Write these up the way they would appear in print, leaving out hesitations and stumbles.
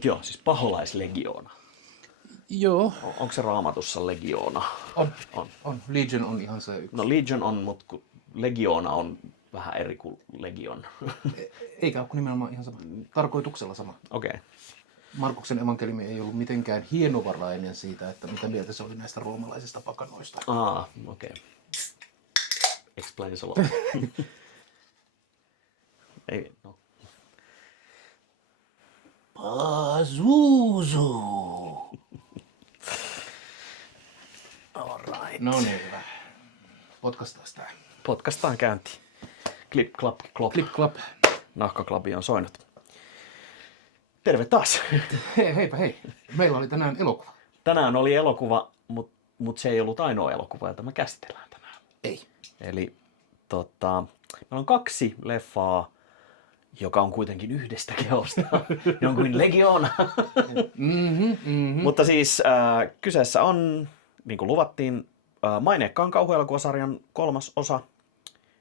Mutta joo, siis paholaislegioona. Joo. Onko se Raamatussa legioona? On. Legion on ihan se yksi. No Legion on, mutta legioona on vähän eri kuin legion. Eikä ole nimenomaan ihan sama. Tarkoituksella sama. Okei. Okay. Markuksen evankeliumi ei ollut mitenkään hienovarainen siitä, että mitä mieltä se oli näistä roomalaisista pakanoista. Okei. Okay. Explains a lot. Ei, no. Pazuzu. Alright. No niin, hyvä. Potkaistaan tää. Potkastaan käyntiin. Clip, clap, clop. Clip, clap. Nahkaklapi on soinut. Terve taas. Heipä hei. Meillä oli tänään elokuva. Tänään oli elokuva, mutta se ei ollut ainoa elokuva, jota me käsitellään tänään. Ei. Eli meillä on 2 leffaa, joka on kuitenkin yhdestä keosta. Ne on kuin legioona. Mutta siis kyseessä on, niin kuin luvattiin, maineikkaan kauhuelokuvasarjan 3. osa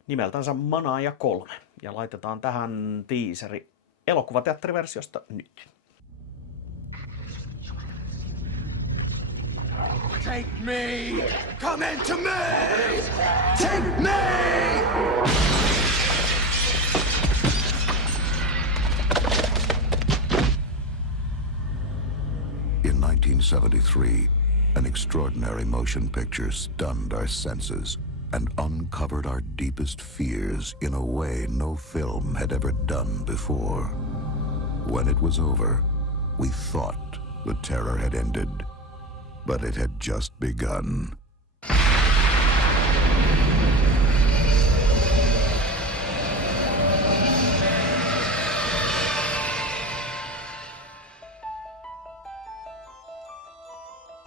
nimeltänsä Manaaja 3. Ja laitetaan tähän tiiseri elokuvateatteriversiosta nyt. Take me! Come into me! Take me! In 1973, an extraordinary motion picture stunned our senses and uncovered our deepest fears in a way no film had ever done before. When it was over, we thought the terror had ended, but it had just begun.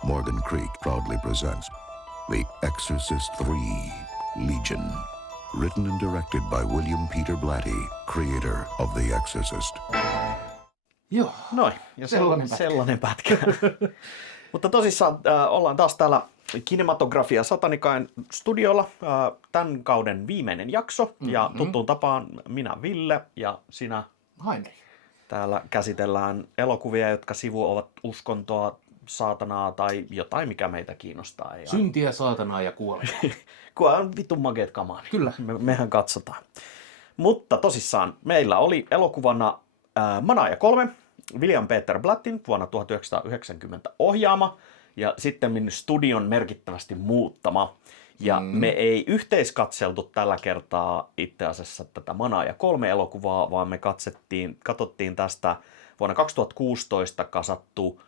Morgan Creek proudly presents The Exorcist III: Legion, written and directed by William Peter Blatty, creator of The Exorcist. Joo. Noin, ja Sellainen pätkä. Mutta tosissaan ollaan taas täällä Kinematografia Satanikain studiolla. Tämän kauden viimeinen jakso. Ja tuttuun tapaan minä Ville ja sinä Heinrich. Täällä käsitellään elokuvia, jotka sivuavat uskontoa, saatanaa tai jotain, mikä meitä kiinnostaa. Syntiä, saatanaa ja kuolemaa. Kun on vitun makeet kamaa. Kyllä. Mehän katsotaan. Mutta tosissaan meillä oli elokuvana Manaaja 3, William Peter Blattin vuonna 1990 ohjaama ja sitten studion merkittävästi muuttama. Ja me ei yhteiskatseltu tällä kertaa itse asiassa tätä Manaaja 3 elokuvaa, vaan me katsottiin tästä vuonna 2016 kasattu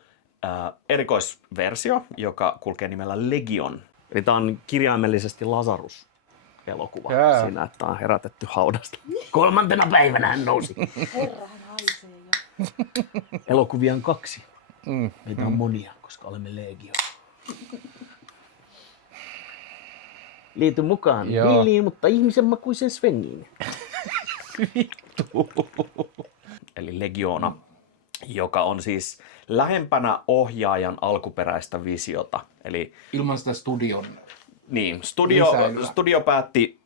erikoisversio, joka kulkee nimellä Legion. Eli tämä on kirjaimellisesti Lazarus-elokuva siinä, että tämä on herätetty haudasta. 3. päivänä hän nousi. Herrahan haisee jo. Elokuvia on 2. Meitä on monia, koska olemme Legion. Liity mukaan Villiin, mutta ihmisen makuisen Svengiin. Vittu. Eli Legiona, joka on siis lähempänä ohjaajan alkuperäistä visiota. Eli Ilman sitä studion. niin, lisäilyä. studio päätti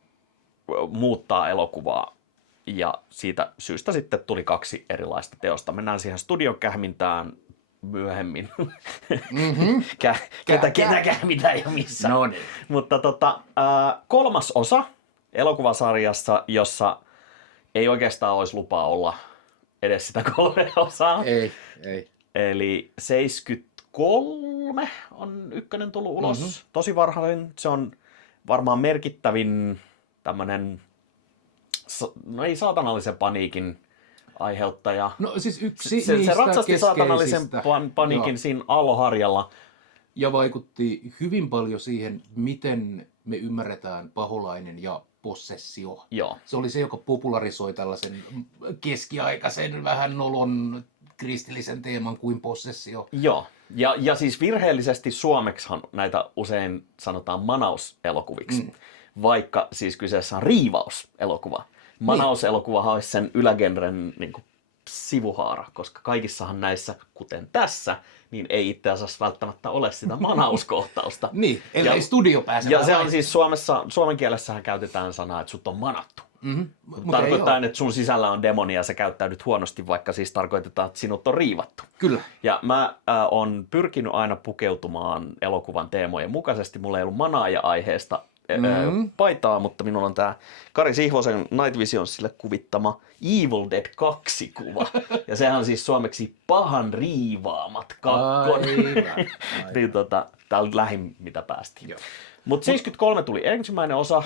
muuttaa elokuvaa ja siitä syystä sitten tuli 2 erilaista teosta. Mennään siihen studion kähmintään myöhemmin. Ketä kähmitään ja missä. No niin. Mutta 3. osa elokuvasarjassa, jossa ei oikeastaan olisi lupaa olla edes sitä 3 osaa. Ei. Eli 73 on 1 tullut ulos. Tosi varhain. Se on varmaan merkittävin tämmönen, no ei saatanallisen paniikin aiheuttaja. No siis yksi Se niistä ratsasti saatanallisen paniikin Joo. siinä aallonharjalla. Ja vaikutti hyvin paljon siihen, miten me ymmärretään paholainen ja possessio. Joo. Se oli se, joka popularisoi tällaisen keskiaikaisen, vähän nolon kristillisen teeman kuin possessio. Joo. Ja siis virheellisesti suomeksihan näitä usein sanotaan manauselokuviksi, vaikka siis kyseessä on riivauselokuva. Manauselokuvahan olisi sen ylägenren niin kuin sivuhaara, koska kaikissahan näissä, kuten tässä, niin ei itse asiassa välttämättä ole sitä manauskohtausta. Niin, ellei studio pääse. Ja se on siis suomen kielessähän käytetään sanaa, että sut on manattu. Tarkoittaa, että sun sisällä on demoni ja sä käyttäydyt huonosti, vaikka siis tarkoitetaan, että sinut on riivattu. Kyllä. Ja mä oon pyrkinyt aina pukeutumaan elokuvan teemojen mukaisesti. Mulla ei ollut manaaja-aiheesta paitaa, mutta minulla on tää Kari Sihvosen Night Visionsille kuvittama Evil Dead 2-kuva. Ja sehän on siis suomeksi pahan riivaamat kakkonen. Niin tää oli lähin, mitä päästiin. Mutta 73 tuli ensimmäinen osa.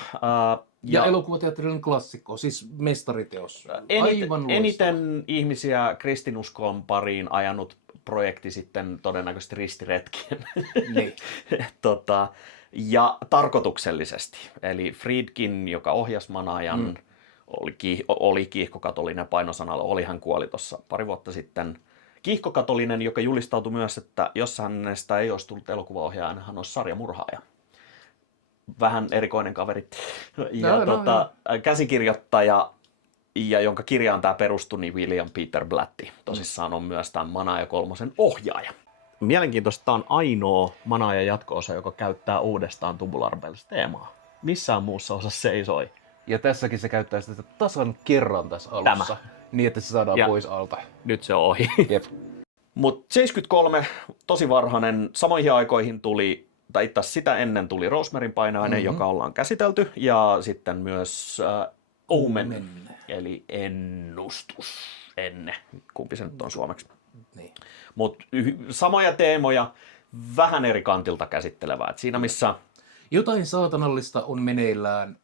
Ja elokuvateatterin klassikko, siis mestariteos. Aivan eniten ihmisiä kristinuskon pariin ajanut projekti sitten todennäköisesti ristiretkien. Niin. Ja tarkoituksellisesti. Eli Friedkin, joka ohjasi Manaajan, oli kiihkokatolinen painosanalla, hän kuoli tuossa pari vuotta sitten. Kiihkokatolinen, joka julistautui myös, että jos hänestä ei olisi tullut elokuvaohjaaja, hän olisi sarjamurhaaja. Vähän erikoinen kaveri. Ja käsikirjoittaja, ja jonka kirjaan tämä perustui, niin William Peter Blatty tosissaan on myös tämän Manaaja 3 ohjaaja. Mielenkiintoista, tämä on ainoa Manaaja jatko-osa, joka käyttää uudestaan Tubular Bells-teemaa. Missään muussa osassa se ei soi. Ja tässäkin se käyttää sitä tasan kerran tässä alussa. Niin, että se saadaan pois alta. Nyt se on ohi. Jep. Mutta 73, tosi varhainen, samoihin aikoihin tuli, tai itse asiassa sitä ennen tuli Rosemaryn painajainen, joka ollaan käsitelty, ja sitten myös Omen, eli ennustus, kumpi se nyt on suomeksi. Niin. Mutta samoja teemoja, vähän eri kantilta käsittelevää. Et siinä missä jotain saatanallista on meneillään,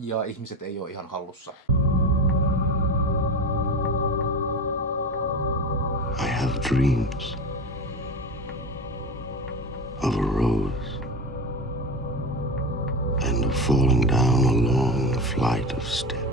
ja ihmiset ei ole ihan hallussa. I have dreams of a rose and of falling down a long flight of steps.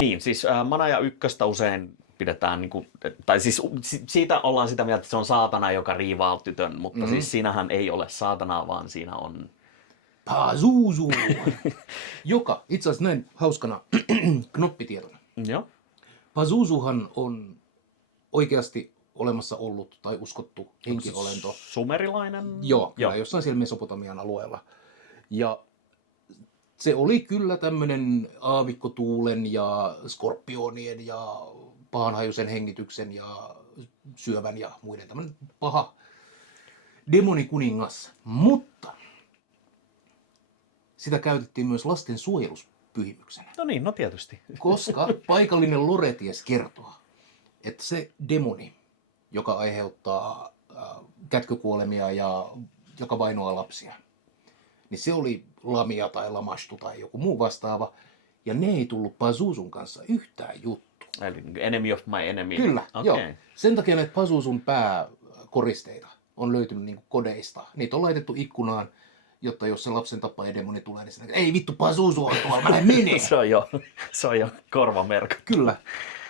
Niin, siis Manaaja 1 usein pidetään, niin kuin, tai siis siitä ollaan sitä mieltä, että se on saatana, joka riivaa tytön, mutta siis siinähän ei ole saatanaa, vaan siinä on Pazuzu, joka itse asiassa näin hauskana knoppitiedona. Joo. Pazuzuhan on oikeasti olemassa ollut tai uskottu henkiolento. Sumerilainen? Joo, jossain siellä Mesopotamian alueella. Ja se oli kyllä tämmöinen aavikkotuulen ja skorpionien ja pahanhajuisen hengityksen ja syövän ja muiden tämmöinen paha demonikuningas. Mutta sitä käytettiin myös lasten suojeluspyhimyksenä. No niin, no tietysti. Koska paikallinen lore ties kertoo, että se demoni, joka aiheuttaa kätkökuolemia ja joka vainoaa lapsia, niin se oli Lamia tai Lamashtu tai joku muu vastaava, ja ne ei tullut Pazuzun kanssa yhtään juttu. Eli enemy of my enemy. Kyllä, okay. joo. Sen takia näitä Pazuzun pääkoristeita on löytynyt niinku kodeista. Niitä on laitettu ikkunaan, jotta jos se lapsen tappaja demoni tulee, niin se näkee, ei vittu, Pazuzu on tuolla, mä lähden menee. se on jo korvamerkki. Kyllä,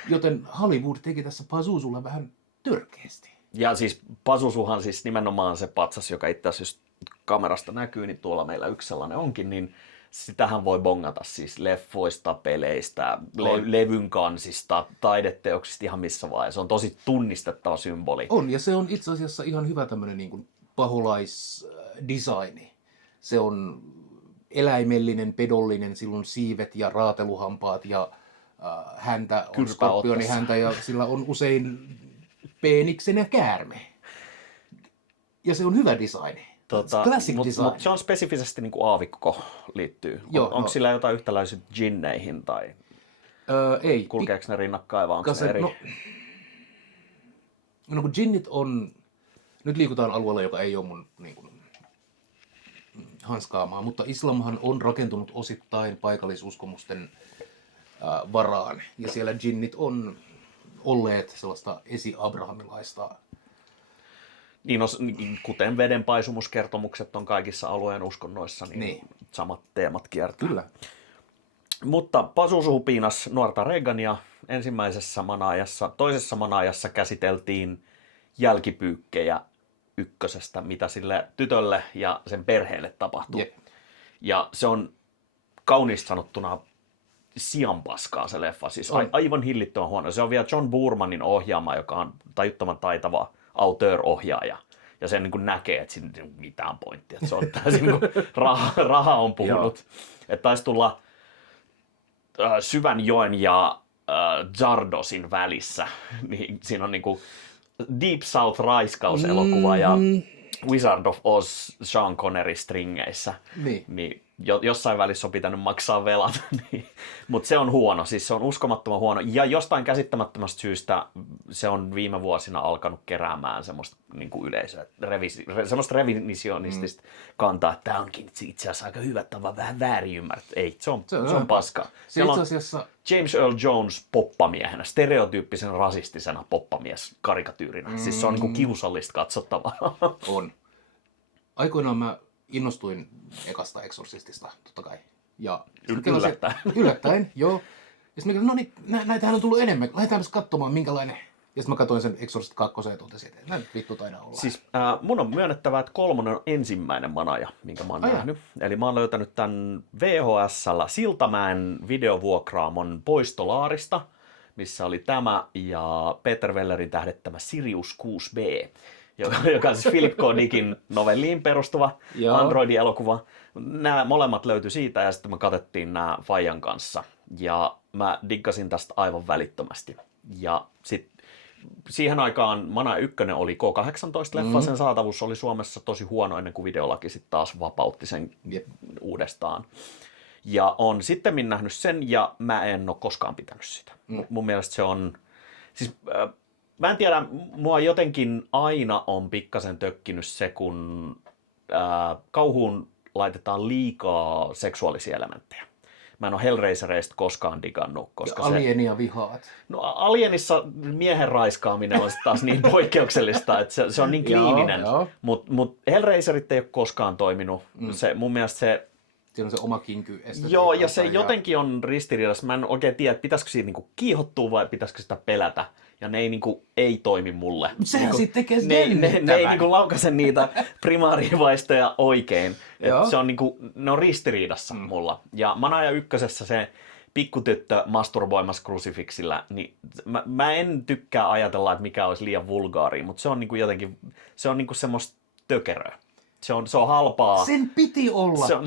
joten Hollywood teki tässä Pazuzulla vähän törkeästi. Ja siis Pazuzuhan siis nimenomaan se patsas, joka itse asiassa kamerasta näkyy, niin tuolla meillä yksi sellainen onkin, niin sitähän voi bongata siis leffoista, peleistä, levyn kansista, taideteoksista ihan missä vaiheessa. Se on tosi tunnistettava symboli. On, ja se on itse asiassa ihan hyvä tämmöinen niin kuin paholaisdesigni. Se on eläimellinen, pedollinen, sillä on siivet ja raateluhampaat ja häntä on skorpionihäntä ja sillä on usein peeniksen ja käärme. Ja se on hyvä designi. Classic design. Mutta se on spesifisesti niin kuin aavikko liittyy. Onko sillä jotain yhtäläisyyttä djinneihin tai ei. Kulkeeko ne rinnakkain vai onko se eri? No kun djinnit on, nyt liikutaan alueella, joka ei ole mun niin kuin, hanskaamaan, mutta islamhan on rakentunut osittain paikallisuskomusten varaan. Ja siellä djinnit on olleet sellaista esi-abrahamilaista. Niin, kuten vedenpaisumuskertomukset on kaikissa alueen uskonnoissa, niin samat teemat kiertää. Kyllä. Mutta Pazuzu piinasi nuorta Reagania ensimmäisessä Manaajassa. Toisessa Manaajassa käsiteltiin jälkipyykkejä ykkösestä, mitä sille tytölle ja sen perheelle tapahtui. Jep. Ja se on kauniisti sanottuna sianpaskaa se leffa, siis aivan hillittömän huono. Se on vielä John Boormanin ohjaama, joka on tajuttoman taitava auteur-ohjaaja. Ja sen niin kuin näkee, että siinä ei ole mitään pointtia. Että se on täysin niin kuin raha on puhunut. Että taisi tulla Syvänjoen ja Jardosin välissä. Niin siinä on niin kuin Deep South raiskauselokuva ja Wizard of Oz Sean Connery stringeissä. Niin jossain välissä on pitänyt maksaa velat. Mutta se on huono, siis se on uskomattoman huono. Ja jostain käsittämättömästä syystä se on viime vuosina alkanut keräämään semmoista niin kuin yleisöä, semmoista revisionistista kantaa, että tämä onkin itse asiassa aika hyvä, että on vaan vähän väärin ymmärretty. Ei, se on paskaa. Siellä on James Earl Jones poppamiehenä, stereotyyppisen rasistisena poppamies-karikatyyrinä. Siis se on niin kuin kiusallista katsottavaa. On. Aikoinaan mä innostuin ekasta Exorcistista, totta kai. Ja yllättäen, joo. Ja sitten mä no niin, näitähän on tullut enemmän. Lähdetään katsomaan, minkälainen. Ja sitten mä katsoin sen Exorcist 2 ja totesin, että näin vittu taidaa olla. Siis mun on myönnettävä, että 3 on ensimmäinen Manaja, minkä mä oon nähnyt. Eli mä oon löytänyt tämän VHS:llä Siltamäen videovuokraamon poistolaarista, missä oli tämä ja Peter Wellerin tähdettämä Sirius 6B. Joka on siis Philip K. Dickin novelliin perustuva Android-elokuva. Nämä molemmat löytyi siitä ja sitten me katettiin nämä Fajan kanssa. Ja mä diggasin tästä aivan välittömästi. Ja sitten siihen aikaan Manaja 1 oli K18-leffa, sen saatavuus oli Suomessa tosi huono ennen kuin videolaki sitten taas vapautti sen uudestaan. Ja on sittemmin nähnyt sen ja mä en ole koskaan pitänyt sitä. Mun mielestä se on... Siis, mä en tiedä, mua jotenkin aina on pikkasen tökkinyt se, kun kauhuun laitetaan liikaa seksuaalisia elementtejä. Mä en ole Hellraisereista koskaan digannut. Koska Alienia vihaat. No Alienissa miehen raiskaaminen on taas niin poikkeuksellista, että se on niin kliininen. Mutta Hellraiserit ei ole koskaan toiminut. Mun mielestä se... Siinä on se oma kinky. Joo, ja se jotenkin on ristiriidassa. Mä en oikein tiedä, että pitäisikö siitä niinku kiihottua vai pitäisikö sitä pelätä. Ja ne ei, niinku, ei toimi mulle. Sehän sitten tekee ne ei niinku laukaise niitä primaarivaistoja oikein. Se on niinku, ne on ristiriidassa mulla. Ja Manaja 1 se pikkutyttö masturboimassa krusifiksillä, niin mä en tykkää ajatella, että mikä olisi liian vulgaari, mutta se on niinku jotenkin, se on niinku semmoista tökeröä. Se on halpaa. Sen piti olla. Sen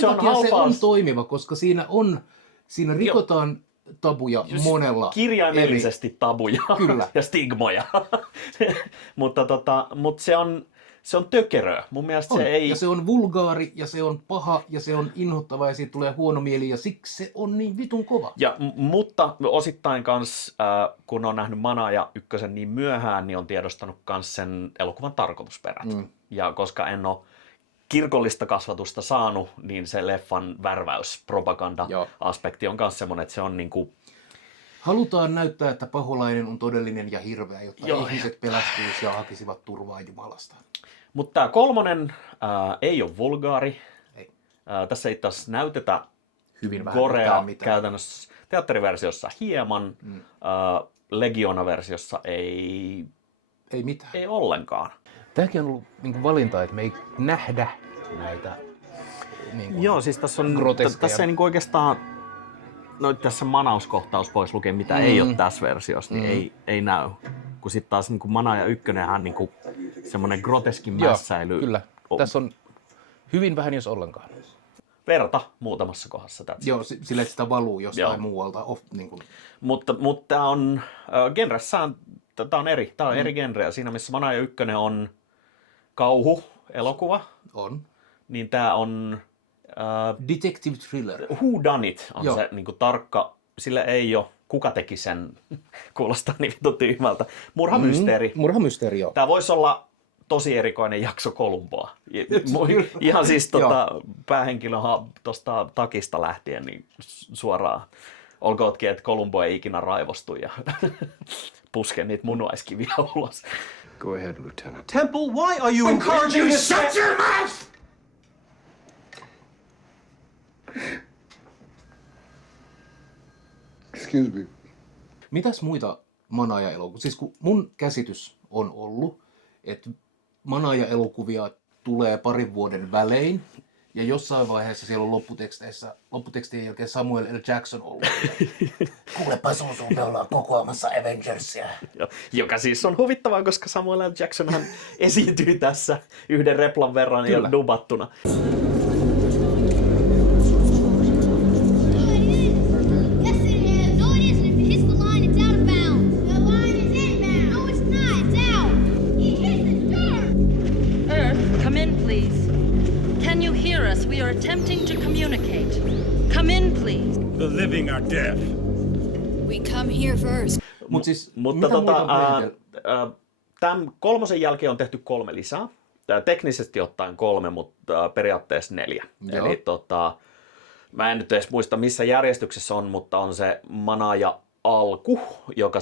takia se on toimiva, koska siinä rikotaan tabuja monella. Kirjaimellisesti tabuja Kyllä. ja stigmoja. mutta se on tökeröä. Mun mielestä se ei... Ja se on vulgaari, ja se on paha, ja se on inhottava, ja siitä tulee huono mieli, ja siksi se on niin vitun kova. Mutta osittain kans, kun on nähnyt Manaja 1 niin myöhään, niin on tiedostanut kans sen elokuvan tarkoitusperät. Ja koska en ole kirkollista kasvatusta saanut, niin se leffan värväyspropaganda-aspekti on myös semmoinen, että se on niinku... Halutaan näyttää, että paholainen on todellinen ja hirveä, jotta ihmiset pelästyisivät ja hakisivat turvaa Jumalasta. Mutta tämä 3 ei ole vulgaari. Ei. Tässä ei taas näytetä hyvin vähän gorea käytännössä. Teatteriversiossa hieman, Legiona-versiossa ei mitään. Ei ollenkaan. Tämäkin on ollut niin valinta, että me ei nähdä näitä niin joo, siis tässä ei niin oikeastaan, no tässä manauskohtaus voisi lukea, mitä ei ole tässä versiossa, niin ei näy. Kun sitten taas niin Manaja 1:nhän niin semmoinen groteskin mässäily. Joo, kyllä. Tässä on hyvin vähän, jos ollenkaan. Verta muutamassa kohdassa. Joo, sillä että sitä valuu jostain muualta. Niin kuin. Mutta tämä on genressään, tämä on eri genreä. Siinä missä Manaja 1 on kauhu-elokuva, niin tämä on... detective thriller. Who Done It on se niin kuin tarkka, sillä ei ole, kuka teki sen, kuulostaa niin vittu tyhmältä. Murhamysteeri. Murhamysteeri, joo. Tämä voisi olla tosi erikoinen jakso Columboa. Ihan siis päähenkilön tuosta takista lähtien niin suoraan. Olkootkin, että Columbo ei ikinä raivostu ja puske niitä munuaiskiviä ulos. Go ahead, Lieutenant. Temple, why are you encouraging this? Shut your mouth! Excuse me. Mitäs muita Manaja-elokuvia? Siis kun mun käsitys on ollut, että Manaja-elokuvia tulee parin vuoden välein, Ja jossain vaiheessa siellä on lopputekstien jälkeen Samuel L. Jackson ollut. Kuulepa sun, me ollaan kokoamassa Avengersia. Joka siis on huvittavaa, koska Samuel L. Jacksonhan esiintyy tässä yhden replan verran ja dubattuna. We are attempting to communicate. Come in, please. The living are dead. We come here first. Mutta tämän 3 jälkeen on tehty 3 lisää. Teknisesti ottaen 3, mutta periaatteessa 4. Joo. Eli mä en nyt edes muista missä järjestyksessä on, mutta on se Manaaja Alku, joka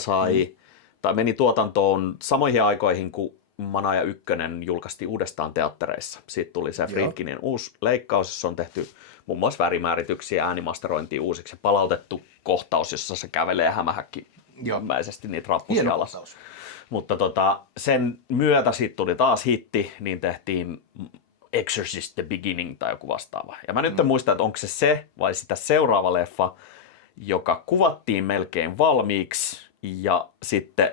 tai meni tuotantoon samoihin aikoihin kuin Manaaja 1 julkaistiin uudestaan teattereissa. Siitä tuli se Friedkinin uusi leikkaus, jossa on tehty muun muassa värimäärityksiä, äänimasterointia uusiksi ja palautettu kohtaus, jossa se kävelee hämähäkkimäisesti niitä rappusia alas. Mutta sen myötä siitä tuli taas hitti, niin tehtiin Exorcist The Beginning tai joku vastaava. Ja mä nyt en muista, että onko se vai sitä seuraava leffa, joka kuvattiin melkein valmiiksi ja sitten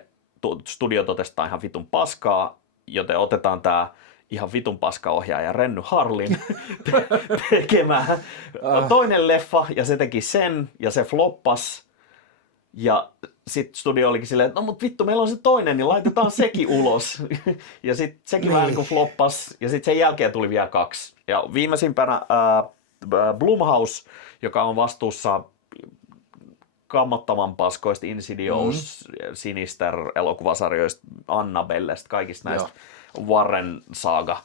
studio totestaa ihan vitun paskaa, joten otetaan tää ihan vitun paska ohjaaja Renny Harlin tekemään toinen leffa, ja se teki sen, ja se floppas, ja sitten studio olikin silleen, että no mut vittu, meillä on se toinen, niin laitetaan sekin ulos. Ja sitten sekin vähän niin kuin floppas, ja sitten sen jälkeen tuli vielä 2. Ja viimeisimpänä Blumhouse, joka on vastuussa kammottavan paskoista Insidious, Sinister elokuvasarjoista, Annabellesta, kaikista näistä Warren Saga.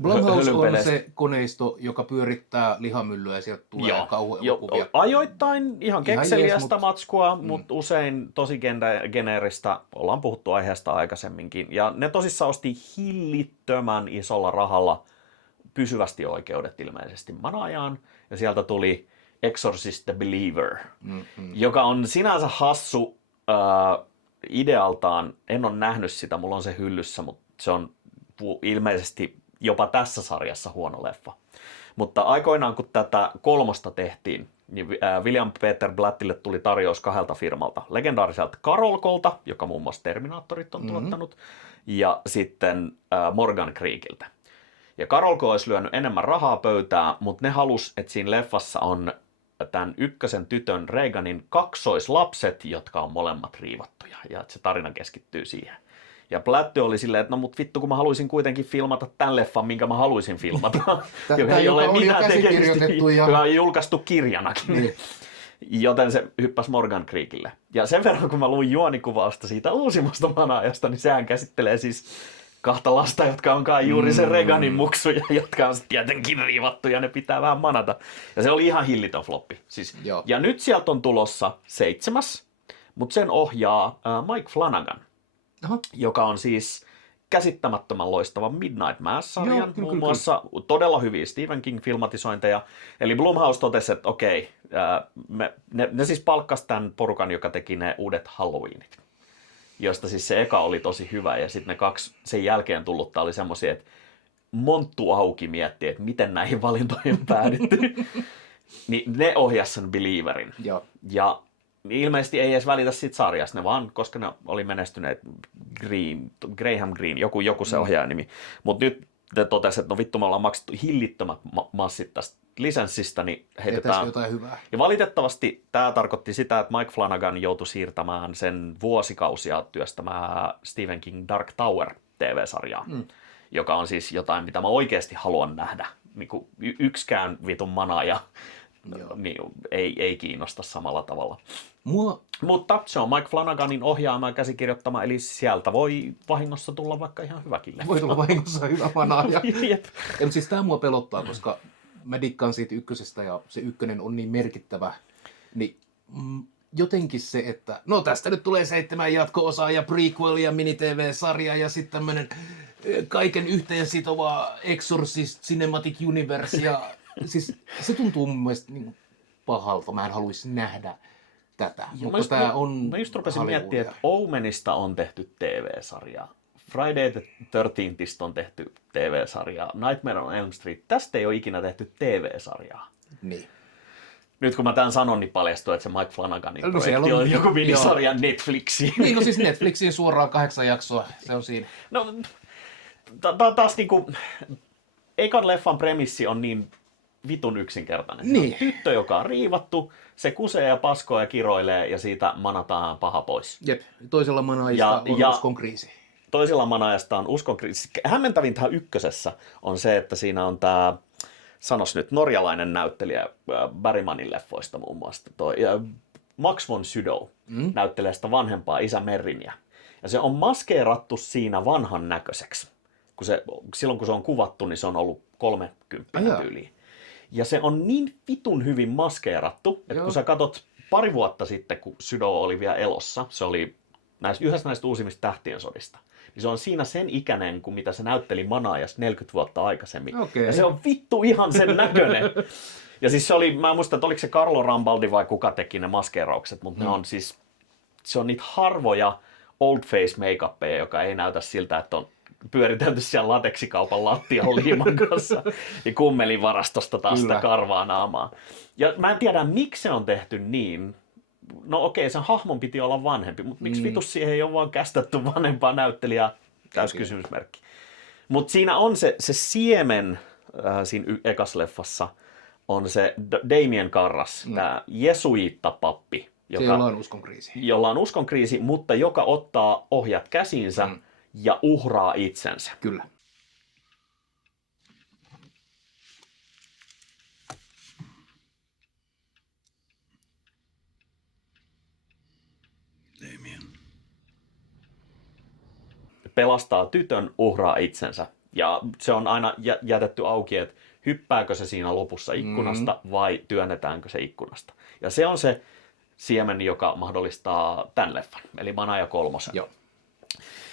Blumhouse on se koneisto, joka pyörittää lihamyllyä ja sieltä tulee kauhuelokuvia. Ajoittain ihan kekseliästä matskua, mutta usein tosi geneeristä. Ollaan puhuttu aiheesta aikaisemminkin. Ja ne tosissaan osti hillittömän isolla rahalla pysyvästi oikeudet ilmeisesti Manaajaan. Ja sieltä tuli Exorcist the Believer, joka on sinänsä hassu idealtaan. En ole nähnyt sitä, mulla on se hyllyssä, mutta se on ilmeisesti jopa tässä sarjassa huono leffa. Mutta aikoinaan, kun tätä 3 tehtiin, niin William Peter Blattille tuli tarjous 2 firmalta. Legendaariselta Carolkolta, joka muun muassa Terminaattorit on tuottanut, ja sitten Morgan Creekiltä. Ja Carolco olisi lyönyt enemmän rahaa pöytää, mutta ne halus, että siinä leffassa on tämän 1 tytön Reaganin kaksoislapset, jotka on molemmat riivattuja, ja että se tarina keskittyy siihen. Ja Blatty oli silleen, että no mut vittu, kun mä haluaisin kuitenkin filmata tämän leffan, minkä mä haluaisin filmata. joka ei ole mitään tekemistä, joka on julkaistu kirjanakin. Niin. Joten se hyppäsi Morgan Creekille. Ja sen verran, kun mä luin juonikuvausta siitä uusimmasta Manaajasta, niin sehän käsittelee siis 2 lasta, jotka onkaan juuri sen Reaganin muksuja, jotka on tietenkin riivattu ja ne pitää vähän manata. Ja se oli ihan hillitön floppi. Siis, ja nyt sieltä on tulossa 7, mutta sen ohjaa Mike Flanagan, joka on siis käsittämättömän loistava Midnight Mass-sarjan, muun muassa todella hyviä Stephen King-filmatisointeja. Eli Blumhouse totesi, että okei, ne siis palkkasi tämän porukan, joka teki ne uudet Halloweenit, josta siis se eka oli tosi hyvä, ja sitten ne 2 sen jälkeen tullutta oli semmoisia, että monttu auki miettii, että miten näihin valintoihin on päädytty. Niin ne ohjasi sen Believerin. Ja ilmeisesti ei edes välitä siitä sarjasta, ne vaan, koska ne oli menestyneet Graham Greene, joku se ohjaajan nimi. Mutta nyt ne totesi, että no vittu, me ollaan maksettu hillittömät massit tästä lisenssistä, niin heitetään. Jotain hyvää. Ja valitettavasti tämä tarkoitti sitä, että Mike Flanagan joutui siirtämään sen vuosikausia työstämään Stephen King Dark Tower TV-sarjaa, joka on siis jotain, mitä mä oikeasti haluan nähdä. Niin kuin yksikään vitun manaaja niin ei kiinnosta samalla tavalla. Mutta se on Mike Flanaganin ohjaama ja käsikirjoittama, eli sieltä voi vahingossa tulla vaikka ihan hyväkin leffa. Voi tulla vahingossa hyvä manaaja. Ja, siis tämä mua pelottaa, koska mä dikkaan siitä 1 ja se 1 on niin merkittävä, niin jotenkin se, että no tästä nyt tulee 7 jatko-osaa ja prequel ja mini-tv-sarja ja sitten tämmöinen kaiken yhteen sitova Exorcist Cinematic Universe ja siis se tuntuu mun mielestä niin pahalta. Mä en haluaisi nähdä tätä, mutta tämä on mä just rupesin miettimään, että Omenista on tehty TV-sarja. Friday the 13th on tehty TV-sarjaa, Nightmare on Elm Street, tästä ei ole ikinä tehty TV-sarjaa. Niin. Nyt kun mä tämän sanon, niin paljastuu, että se Mike Flanaganin No projekti siellä on joku minisarja Netflixiin. Niin, no siis Netflixiin suoraan 8 jaksoa, se on siinä. No, taas niinku, ekan leffan premissi on niin vitun yksinkertainen. Se on Niin. tyttö, joka on riivattu, se kusee ja paskoo ja kiroilee ja siitä manataan paha pois. Jep, toisella manaajista on uskon kriisi. Toisella manaajasta on uskon kriisi. Hämmentävintä ykkösessä on se, että siinä on tämä, sanos nyt, norjalainen näyttelijä Bergmanin leffoista muun muassa. Max von Sydow näyttelee sitä vanhempaa isä Merrinia. Ja se on maskeerattu siinä vanhan näköiseksi. Silloin kun se on kuvattu, niin se on ollut 30 tyyliin. Ja se on niin vitun hyvin maskeerattu, että kun sä katot pari vuotta sitten, kun Sydow oli vielä elossa, se oli yhdessä näistä uusimmista Tähtien sodista, niin se on siinä sen ikäinen kuin mitä se näytteli Manaajassa 40 vuotta aikaisemmin. Okay. Ja se on vittu ihan sen näköinen. Ja siis se oli, mä en muista, että oliko se Carlo Rambaldi vai kuka teki ne maskeeraukset, mutta ne on siis, se on niitä harvoja old face make-uppeja, joka ei näytä siltä, että on pyöritelty siellä lateksikaupan lattian liiman kanssa ja kummelin varastosta taas sitä karvaa naamaa. Ja mä en tiedä, miksi se on tehty niin. No okei, sen hahmon piti olla vanhempi, mutta miksi vitus siihen ei ole vaan kästetty vanhempaa näyttelijää? Täyskysymysmerkki. Mutta siinä on se siemen siinä ekas leffassa, on se Damien Karras, tämä jesuiittapappi, Jolla on uskon kriisi. Jolla on uskon kriisi, mutta joka ottaa ohjat käsiinsä ja uhraa itsensä. Kyllä. Damien. Pelastaa tytön, uhraa itsensä. Ja se on aina jätetty auki, että hyppääkö se siinä lopussa ikkunasta vai työnnetäänkö se ikkunasta. Ja se on se siemen, joka mahdollistaa tämän leffan, eli Manaaja 3. Joo.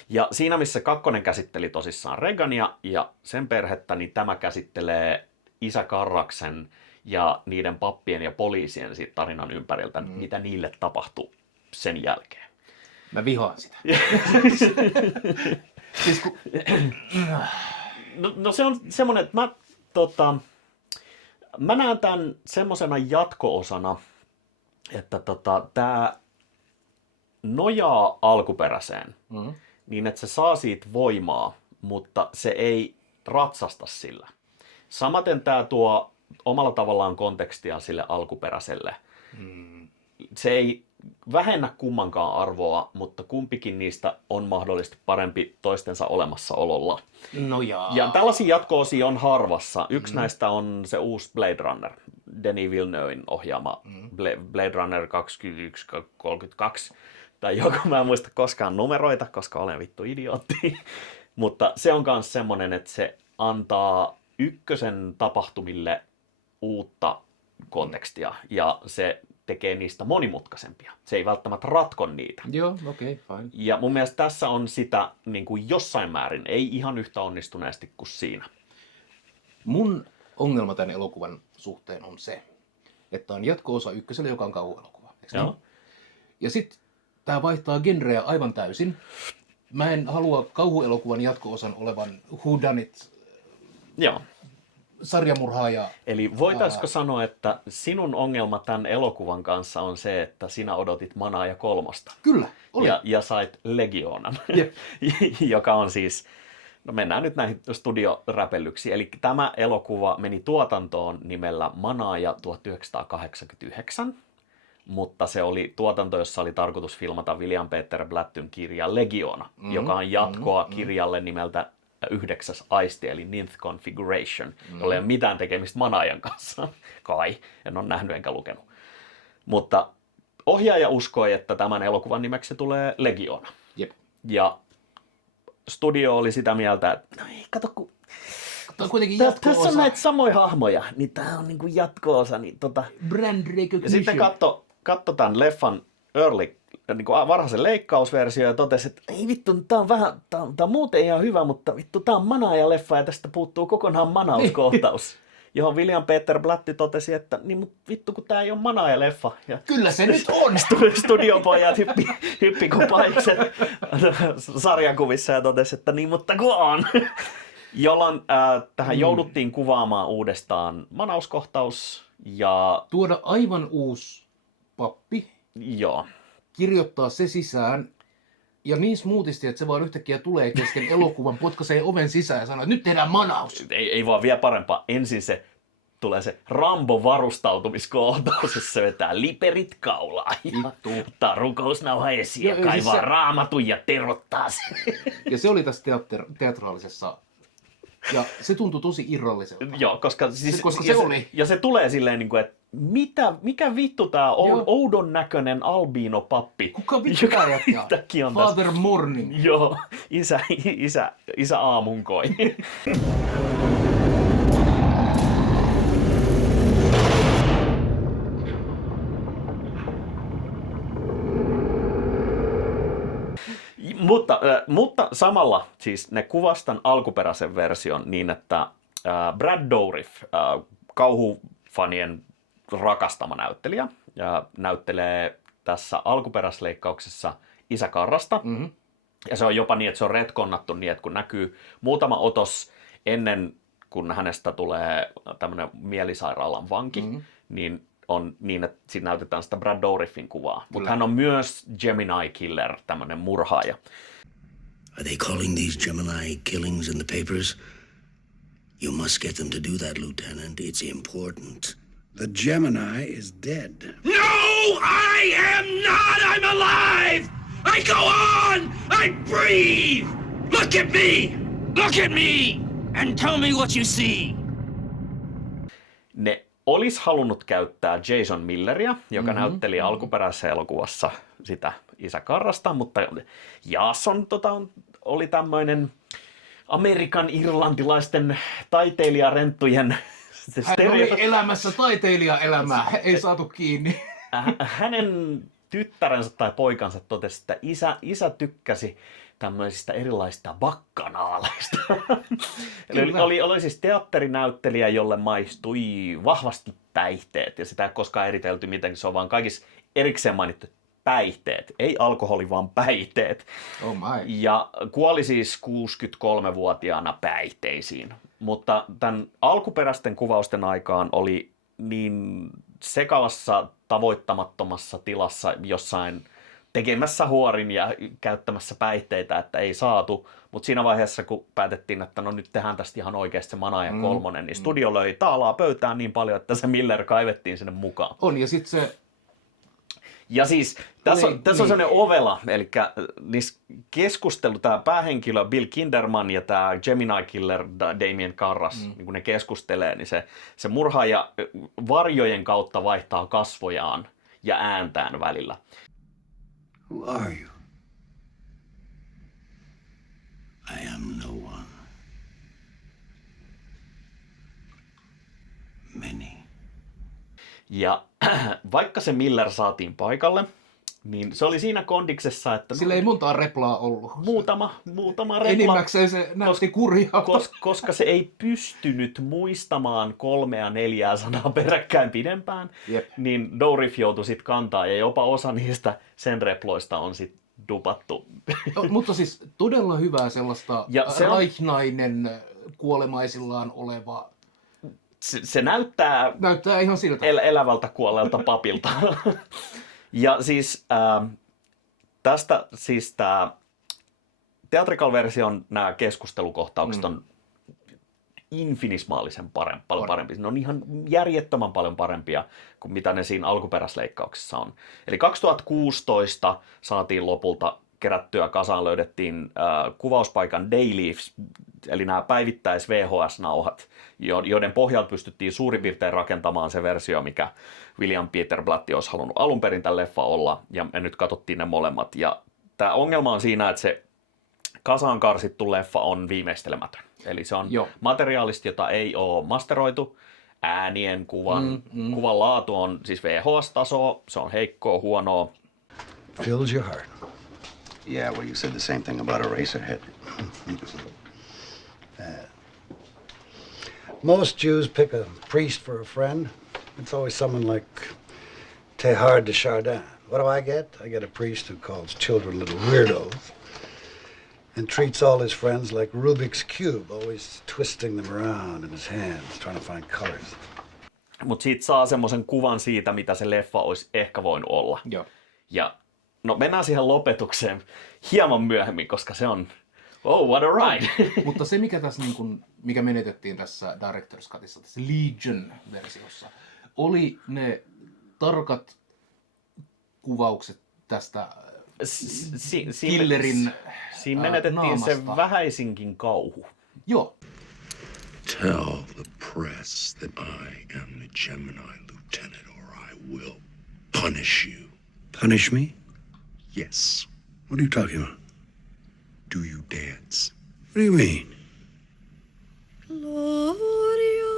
Ja siinä, missä kakkonen käsitteli tosissaan Reagania ja sen perhettä, niin tämä käsittelee isä Karraksen ja niiden pappien ja poliisien siitä tarinan ympäriltä, mitä niille tapahtui sen jälkeen. Mä vihaan sitä. Siis kun... No se on semmoinen, että mä näen tämän semmosena jatko-osana, että tämä nojaa alkuperäiseen, niin että se saa siitä voimaa, mutta se ei ratsasta sillä. Samaten tämä tuo omalla tavallaan kontekstia sille alkuperäiselle. Se ei vähennä kummankaan arvoa, mutta kumpikin niistä on mahdollisesti parempi toistensa olemassaololla. No jaa. Ja tällaisia jatko-osia on harvassa. Yksi näistä on se uusi Blade Runner, Denis Villeneuven ohjaama Blade Runner 2132, tai joku, mä en muista koskaan numeroita, koska olen vittu idiootti. Mutta se on myös semmoinen, että se antaa ykkösen tapahtumille uutta kontekstia, ja se tekee niistä monimutkaisempia. Se ei välttämättä ratko niitä. Joo, okei, fine. Ja mun mielestä tässä on sitä niin kuin jossain määrin, ei ihan yhtä onnistuneesti kuin siinä. Mun ongelma tämän elokuvan suhteen on se, että on jatko-osa ykköselle, joka on kauhuelokuva. Joo. Ja sitten tämä vaihtaa genreä aivan täysin. Mä en halua kauhuelokuvan jatko-osan olevan whodunit Joo. sarjamurhaaja. Eli voitaisiko sanoa, että sinun ongelma tämän elokuvan kanssa on se, että sinä odotit Manaaja 3. Kyllä, oli. Ja sait Legioonan, Jep. joka on siis, no mennään nyt näihin studioräpellyksiin. Eli tämä elokuva meni tuotantoon nimellä Manaaja 1989, mutta se oli tuotanto, jossa oli tarkoitus filmata William Peter Blattyn kirja Legiona, joka on jatkoa kirjalle nimeltä 9. aisti, eli Ninth Configuration, jolla ei ole mitään tekemistä Manaajan kanssa. Kai, en ole nähnyt enkä lukenut. Mutta ohjaaja uskoi, että tämän elokuvan nimeksi tulee Legiona. Jep. Ja studio oli sitä mieltä, että no ei, kato kun Tämä on kuitenkin tässä on jatko-osa. näitä samoja hahmoja, niin tämä on niinku jatko-osa. Niin Brand recognition. Ja sitten katso tämän leffan early, niin kuin varhaisen leikkausversio ja totesi, että ei vittu, tämä on vähän, tämä on muuten ihan hyvä, mutta vittu, tämä on Manaaja-leffa ja tästä puuttuu kokonaan manauskohtaus. johon William Peter Blatty totesi, että niin mut vittu kun tää ei ole Manaaja-leffa. Ja Kyllä se nyt on! studiopojat hyppi kuin pahikset sarjakuvissa ja totesi, että niin mutta kun on. Jolloin tähän jouduttiin kuvaamaan uudestaan manauskohtaus ja... Tuoda aivan uusi pappi, Joo. kirjoittaa se sisään ja niin smoothisti, että se vaan yhtäkkiä tulee kesken elokuvan, potkaisee oven sisään ja sanoo, että nyt tehdään manaus. Ei vaan vielä parempaa. Ensin tulee se Rambo-varustautumiskohtaus, jossa se vetää liperit kaulaan ja ottaa rukousnauha esiin ja kaivaa siis raamatun ja terottaa sen. Ja se oli tässä teatraalisessa. Ja se tuntui tosi irralliselta. Joo, koska se oli. Ja se tulee silleen, niin kuin, että mikä vittu tää oudon näköinen albiino-pappi. Kuka vittu tää yhtäkkiä on Father Morning. Joo, isä aamunkoi. Mutta samalla siis ne kuvastan alkuperäisen version niin, että Brad Dourif, kauhufanien rakastama näyttelijä, näyttelee tässä alkuperäisleikkauksessa Isä Karrasta. Mm-hmm. Ja se on jopa niin, että se on retkonnattu niin, että kun näkyy muutama otos ennen kuin hänestä tulee tämmöinen mielisairaalan vanki, niin on niin, että siinä näytetään sitä Brad Dourifin kuvaa. Mutta hän on myös Gemini Killer, tämmöinen murhaaja. Are they calling these Gemini killings in the papers? You must get them to do that, Lieutenant. It's important. The Gemini is dead. No, I am not! I'm alive! I go on! I breathe! Look at me! Look at me! And tell me what you see! Ne olisi halunnut käyttää Jason Milleria, joka näytteli alkuperäisessä elokuvassa sitä Isä Karrasta, mutta Jason oli tämmöinen Amerikan irlantilaisten taiteilijarenttujen Hän oli elämässä taiteilijaelämää, ei saatu kiinni. Hänen tyttärensä tai poikansa totesi, että isä tykkäsi tämmöisistä erilaisista bakkanaaleista. Eli oli siis teatterinäyttelijä, jolle maistui vahvasti päihteet, ja sitä ei koskaan eritelty miten, se on vaan kaikissa erikseen mainittu päihteet. Ei alkoholi, vaan päihteet. Oh my. Ja kuoli siis 63-vuotiaana päihteisiin. Mutta tämän alkuperäisten kuvausten aikaan oli niin sekavassa, tavoittamattomassa tilassa jossain tekemässä huorin ja käyttämässä päihteitä, että ei saatu. Mutta siinä vaiheessa, kun päätettiin, että no nyt tehdään tästä ihan oikeasti se Manaaja 3, niin studio löi taalaa pöytään niin paljon, että se Miller kaivettiin sinne mukaan. On, ja sitten se... Ja siis tässä on sellainen ovela, eli keskustelu, tämä päähenkilö Bill Kinderman ja tämä Gemini Killer Damien Karras, niin kun ne keskustelee, niin se murhaaja varjojen kautta vaihtaa kasvojaan ja ääntään välillä. Who are you? I am no one. Many. Ja vaikka se Miller saatiin paikalle, niin se oli siinä kondiksessa, että... Sillä ei montaa replaa ollut. Muutama repla. Enimmäkseen se näytti kurjalta. Koska se ei pystynyt muistamaan 300 sanaa peräkkäin pidempään, niin Dourif joutui sitten kantaa, ja jopa osa niistä sen reploista on sitten dupattu. Mutta siis todella hyvää sellaista Reichnainen kuolemaisillaan oleva... Se näyttää ihan siltä. Elävältä kuolleelta papilta. Ja siis tästä siis tämä Theatrical-version nämä keskustelukohtaukset on infinismaalisen paljon parempi. Ne on ihan järjettömän paljon parempia kuin mitä ne siinä alkuperäisleikkauksessa on. Eli 2016 saatiin lopulta kerättyä kasaan, löydettiin kuvauspaikan Dayleafs, eli nämä päivittäis VHS-nauhat, joiden pohjalta pystyttiin suurin piirtein rakentamaan se versio, mikä William Peter Blatty olisi halunnut alun perin tämän leffa olla, ja me nyt katsottiin ne molemmat. Ja tämä ongelma on siinä, että se kasaan karsittu leffa on viimeistelemätön. Eli se on materiaalista, jota ei ole masteroitu. Äänien, kuvan laatu on siis VHS-tasoa, se on heikkoa, huonoa. Fills your heart. Yeah, well, you said the same thing about Eraserhead. Most Jews pick a priest for a friend. It's always someone like Teilhard de Chardin. What do I get? I get a priest who calls children little weirdos and treats all his friends like Rubik's Cube, always twisting them around in his hands, trying to find colors. Mutta siitä saa semmoisen kuvan siitä, mitä se leffa olisi ehkä voinut olla. Joo. Ja no mennään siihen lopetukseen hieman myöhemmin, koska se on, oh what a ride. Mutta se mikä tässä niin kun, mikä menetettiin tässä Director's Cutissa, tässä Legion-versiossa, oli ne tarkat kuvaukset tästä killerin siinä menetettiin naamasta. se vähäisinkin kauhu. Joo. Tell the press that I am the Gemini lieutenant, or I will punish you. Punish me? Yes. What are you talking about? Do you dance? What do you mean? Gloria,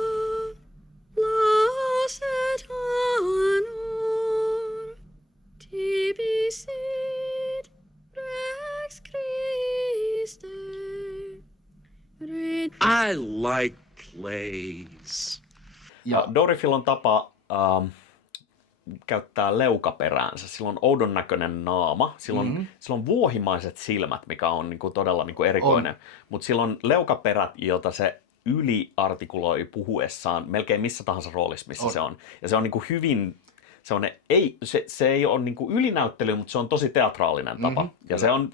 placet honor, tibi sit, rex Christe, I like plays. Ja Dorifilla on tapa käyttää leukaperäänsä. Sillä on oudon näköinen naama. Sillä on vuohimaiset silmät, mikä on niinku todella niinku erikoinen. Mutta sillä on leukaperät, jota se yliartikuloi puhuessaan melkein missä tahansa roolissa, missä se on. Ja se on niinku hyvin... Se ei ole niinku ylinäyttely, mutta se on tosi teatraalinen tapa. Ja se on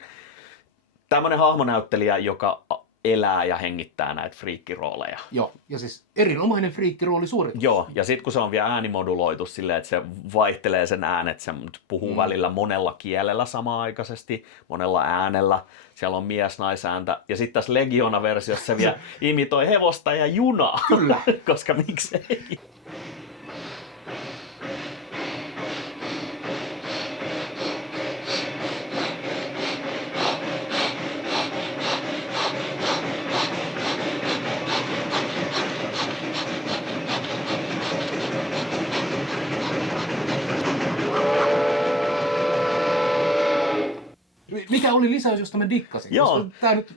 tämmöinen hahmonäyttelijä, joka elää ja hengittää näitä friikkirooleja. Joo, ja siis erinomainen friikkirooli suoritus. Joo, ja sitten kun se on vielä äänimoduloitu silleen, että se vaihtelee sen äänet, se puhuu välillä monella kielellä samanaikaisesti, monella äänellä. Siellä on mies-naisääntä. Ja sitten tässä Legiona-versiossa se vielä imitoi hevosta ja junaa. Kyllä. Koska miksei. Mikä oli lisäys, josta mä dikkasin? Joo,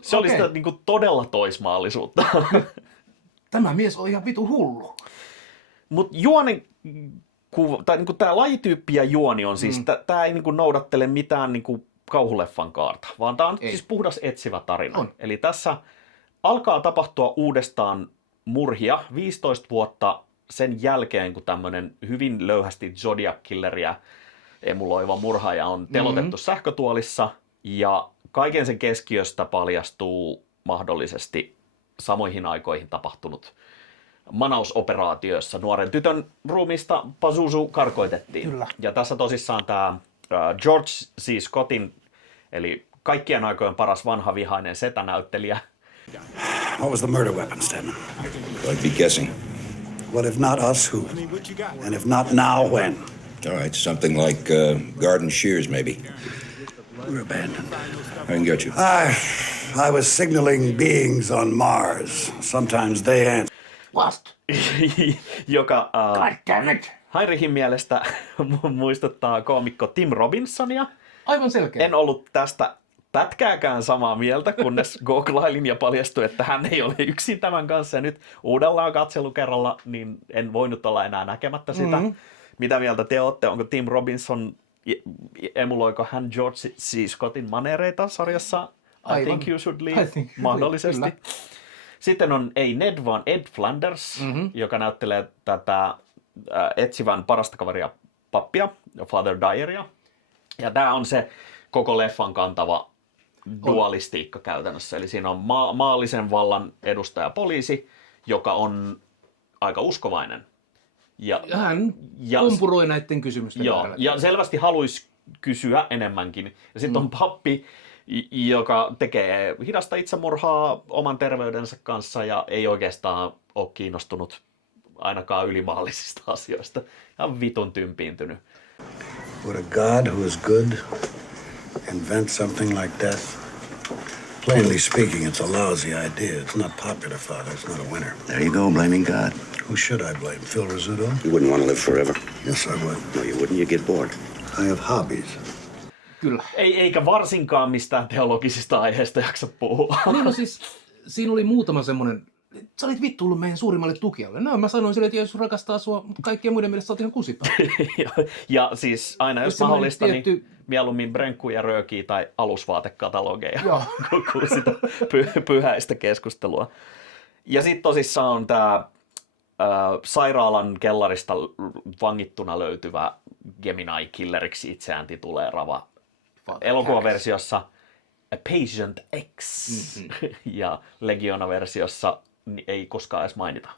se oli okei. sitä niinku todella toismaallisuutta. Tämä mies on ihan vitu hullu. Mutta juonen tai niinku tämä lajityyppi ja juoni on siis, tämä ei niinku noudattele mitään niinku kauhuleffan kaarta, vaan tämä on siis puhdas etsivä tarina. On. Eli tässä alkaa tapahtua uudestaan murhia 15 vuotta sen jälkeen, kun tämmöinen hyvin löyhästi Zodiac-killeriä emuloiva murhaaja on telotettu sähkötuolissa, ja kaiken sen keskiöstä paljastuu mahdollisesti samoihin aikoihin tapahtunut manausoperaatioissa nuoren tytön ruumista Pazuzu karkoitettiin. Kyllä. Ja tässä tosissaan tämä George C. Scottin, eli kaikkien aikojen paras vanha vihainen setänäyttelijä. What was the murder weapon, Stedman? I'd be guessing. What if not us, who? And if not now, when? All right, something like garden shears, maybe. We're abandoned. I can get you. I was signaling beings on Mars. Sometimes they answer. What? Joka God damn it. Heinrichin mielestä muistuttaa koomikko Tim Robinsonia. Aivan selkeä. En ollut tästä pätkääkään samaa mieltä, kunnes googlailin ja paljastui, että hän ei ole yksin tämän kanssa. Ja nyt uudellaan katselukerralla niin en voinut olla enää näkemättä sitä. Mitä mieltä te olette? Onko Tim Robinson, emuloiko hän George C. Scottin manereita sarjassa I Think You Should Leave? Mahdollisesti. Kyllä. Sitten on ei Ned, vaan Ed Flanders, joka näyttelee tätä etsivän parasta kaveria pappia, Father Dyeria. Ja tämä on se koko leffan kantava dualistiikka käytännössä. Eli siinä on maallisen vallan edustaja poliisi, joka on aika uskovainen. Hän kompuroi näiden kysymysten äärellä. Ja selvästi haluaisi kysyä enemmänkin. Ja sitten on pappi, joka tekee hidasta itsemurhaa oman terveydensä kanssa ja ei oikeastaan ole kiinnostunut ainakaan ylimaallisista asioista. Ja vitun tympiintynyt. Would a god who is good invent something like death? Plainly speaking, it's a lousy idea. It's not popular, Father. It's not a winner. There you go, blaming God. Who should I blame? Phil Rizzuto? You wouldn't want to live forever. Yes, I would. No, you wouldn't. You get bored. I have hobbies. Kyllä. Eikä varsinkaan mistään teologisista aiheista jaksa puhua. Niin, no siis, siinä oli muutama semmoinen sä olit vittuillut meidän suurimmalle tukijalle. No mä sanoin sille, että jos rakastaa sua, kaikkien muiden mielestä sä oot ihan kusipää. ja siis aina jos mahdollista, niin mieluummin brenkkuja, röökiä tai alusvaatekatalogeja kuin sitä pyhäistä keskustelua. Ja sitten tosissaan on tämä sairaalan kellarista vangittuna löytyvä Gemini-killeriksi itseään tituleerava elokuvaversiossa A Patient X ja Legiona-versiossa ei koskaan edes mainita.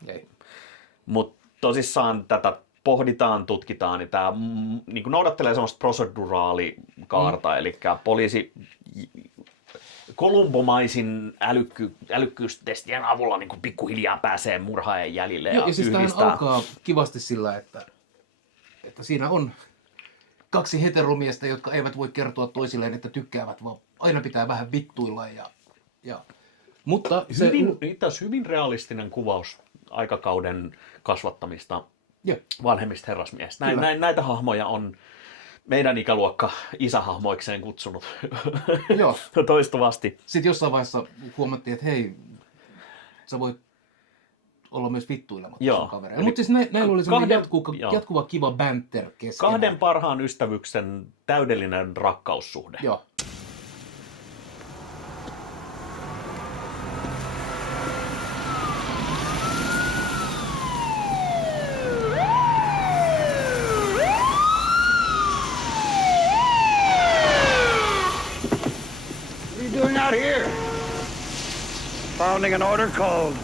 Mutta tosissaan tätä pohditaan, tutkitaan, niin tämä niin noudattelee semmoista proceduraalikaarta, eli poliisi kolumbomaisin älykkyystestien avulla niin pikkuhiljaa pääsee murhaajan jäljille ja siis yhdistää. Alkaa kivasti sillä, että siinä on 2 heteromiestä, jotka eivät voi kertoa toisilleen, että tykkäävät, vaan aina pitää vähän vittuilla. Mutta hyvin realistinen kuvaus aikakauden kasvattamista vanhemmista herrasmiehistä. Näitä hahmoja on meidän ikäluokka isähahmoikseen kutsunut toistuvasti. Sitten jossain vaiheessa huomattiin, että hei, sä voit olla myös vittuilematta sun kavereilla. Mutta siis näillä oli semmoinen jatkuva kiva banter kesken. 2 parhaan ystävyksen täydellinen rakkaussuhde. Joo. Out here, founding an order called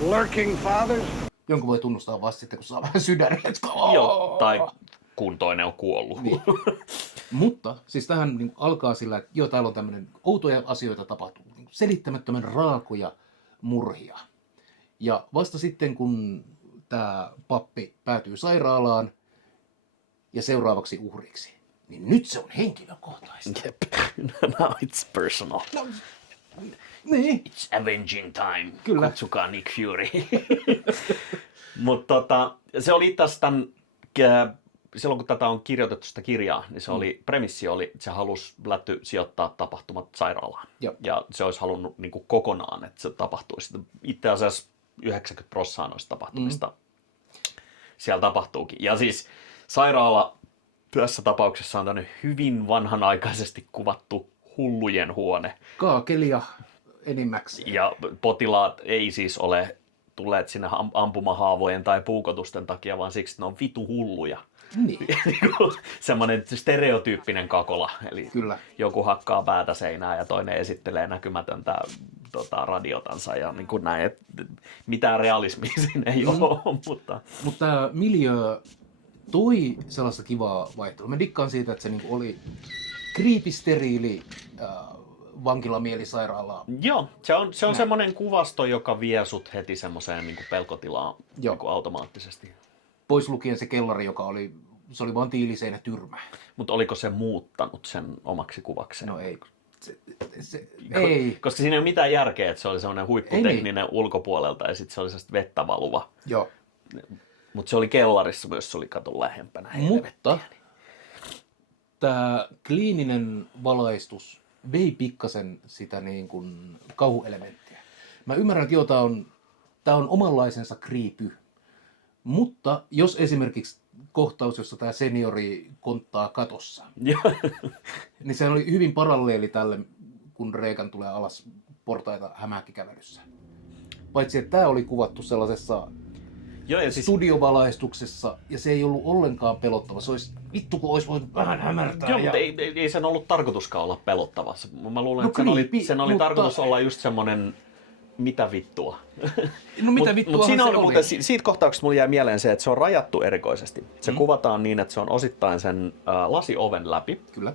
Lurking Fathers. Jonkun voi tunnustaa vasta sitten, kun saa vähän sydäniä. Joo, tai kun toinen on kuollut. Niin. Mutta siis tähän niin alkaa sillä, että täällä on tämmöinen outoja asioita tapahtuu. Selittämättömän raakoja murhia. Ja vasta sitten, kun tämä pappi päätyy sairaalaan ja seuraavaksi uhriksi, niin nyt se on henkilökohtaista. Jep. Now it's personal. No, niin. It's avenging time. Kyllä. Kutsukaa Nick Fury. Mutta se oli itse asiassa silloin kun tätä on kirjoitettu sitä kirjaa, niin se premissi oli, että se halusi sijoittaa tapahtumat sairaalaan. Ja se olisi halunnut niin kuin kokonaan, että se tapahtuisi. Itse asiassa 90% noista tapahtumista siellä tapahtuukin. Ja siis sairaala tässä tapauksessa on tämmöinen hyvin vanhanaikaisesti kuvattu hullujen huone. Kaakelia enimmäkseen. Ja potilaat ei siis ole tulleet sinne ampumahaavojen tai puukotusten takia, vaan siksi, että ne on vitu hulluja. Niin. Semmoinen stereotyyppinen kakola. Eli Kyllä. joku hakkaa päätä seinään ja toinen esittelee näkymätöntä radiotansa ja niin kuin näin. Mitään realismia siinä ei ole. Mutta tämä miljöö toi sellaista kivaa vaihtelua. Mä dikkaan siitä, että se niinku oli kriipisteriili vankilamielisairaalaa. Joo, se on semmoinen kuvasto, joka vie sut heti semmoiseen niin pelkotilaan niin automaattisesti. Pois lukien se kellari, se oli vaan tiiliseinä tyrmä. Mutta oliko se muuttanut sen omaksi kuvakseen? No ei. Ei. Koska siinä ei ole mitään järkeä, että se oli semmoinen huipputekninen ulkopuolelta ja sitten se oli semmoista vettä valuva. Joo. Mutta se oli kellarissa myös, se oli katon lähempänä. Mutta tämä kliininen valaistus vei pikkasen sitä niin kuin kauhuelementtiä. Mä ymmärrän, että tämä on omanlaisensa kriipy. Mutta jos esimerkiksi kohtaus, jossa tämä seniori konttaa katossa, niin se oli hyvin paralleeli tälle, kun Reagan tulee alas portaita hämähäkkikävelyssä. Paitsi, että tämä oli kuvattu sellaisessa studiovalaistuksessa, ja se ei ollut ollenkaan pelottava. Se olisi, vittu kun olisi voinut vähän hämärtää. Joo, mutta ei sen ollut tarkoituskaan olla pelottava. Mä luulen, että sen oli tarkoitus olla just semmoinen, mitä vittua. No mitä vittua Mut siinä se oli. Muuten, siitä kohtauksesta mulle jäi mieleen se, että se on rajattu erikoisesti. Se kuvataan niin, että se on osittain sen lasioven läpi. Kyllä.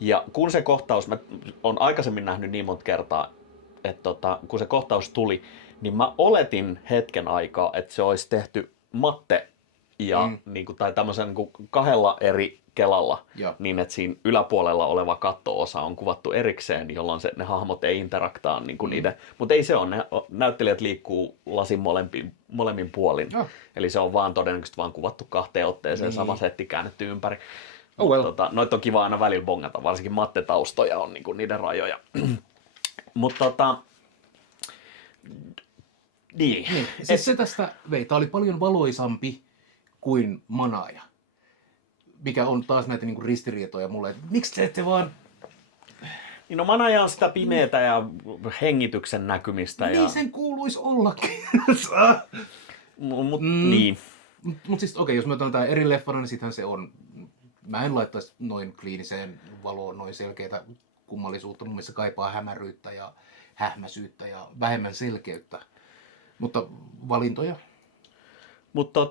Ja kun se kohtaus, mä oon aikaisemmin nähnyt niin monta kertaa, että kun se kohtaus tuli, niin mä oletin hetken aikaa, että se olisi tehty matte ja niin kuin, tai tämmöisen niin kuin 2 eri kelalla, niin että siinä yläpuolella oleva katto-osa on kuvattu erikseen, jolloin ne hahmot ei interaktaa niin kuin niiden. Mutta ei se ole, ne näyttelijät liikkuu lasin molemmin puolin. Eli se on vaan todennäköisesti vaan kuvattu 2 otteeseen, sama setti käännetty ympäri. Noita on kiva aina välillä bongata, varsinkin mattetaustoja on niin kuin niiden rajoja. Mutta Niin. Siis se tästä vei. Tämä oli paljon valoisampi kuin Manaaja. Mikä on taas näitä niinku ristiriitoja mulle. Et miksi te ette vaan... Niin no Manaaja on sitä pimeätä ja hengityksen näkymistä. Niin ja... sen kuuluisi ollakin. Niin. Mutta siis okei, jos me otetaan tämä eri leffana, niin sittenhän se on... Mä en laittaisi noin kliiniseen valoon noin selkeää kummallisuutta. Mun mielestä se kaipaa hämäryyttä ja hähmäisyyttä ja vähemmän selkeyttä. Mutta valintoja. Mutta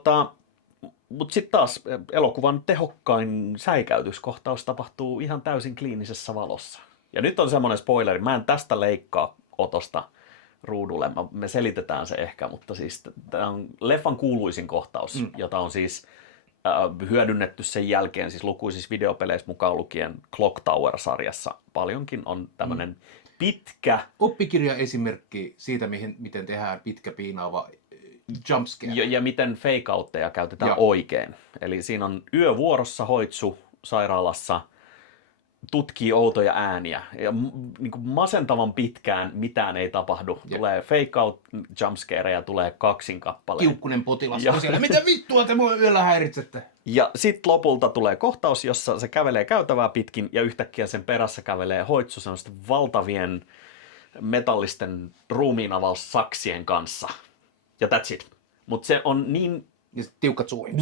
sitten taas elokuvan tehokkain säikäytyskohtaus tapahtuu ihan täysin kliinisessä valossa. Ja nyt on semmoinen spoileri, mä en tästä leikkaa otosta ruudulle, me selitetään se ehkä, mutta siis tämä on leffan kuuluisin kohtaus, jota on siis hyödynnetty sen jälkeen siis lukuisissa videopeleissä mukaan lukien Clock Tower-sarjassa paljonkin, on tämmöinen pitkä... Oppikirjaesimerkki siitä, miten tehdään pitkä piinaava jumpscare. Ja miten fake-outteja käytetään oikein. Eli siinä on yövuorossa hoitsu sairaalassa, tutkii outoja ääniä. Ja niin kuin masentavan pitkään mitään ei tapahdu. Tulee fake-out jumpscareja, tulee 2 kappaleen. Kiukkunen potilas on siellä. Mitä vittua te mua yöllä häiritsette? Ja sitten lopulta tulee kohtaus, jossa se kävelee käytävää pitkin ja yhtäkkiä sen perässä kävelee hoitsu semmoisten valtavien metallisten ruumiinavaussaksien kanssa. Ja that's it. Mutta se on niin... Ja tiukat suuhin.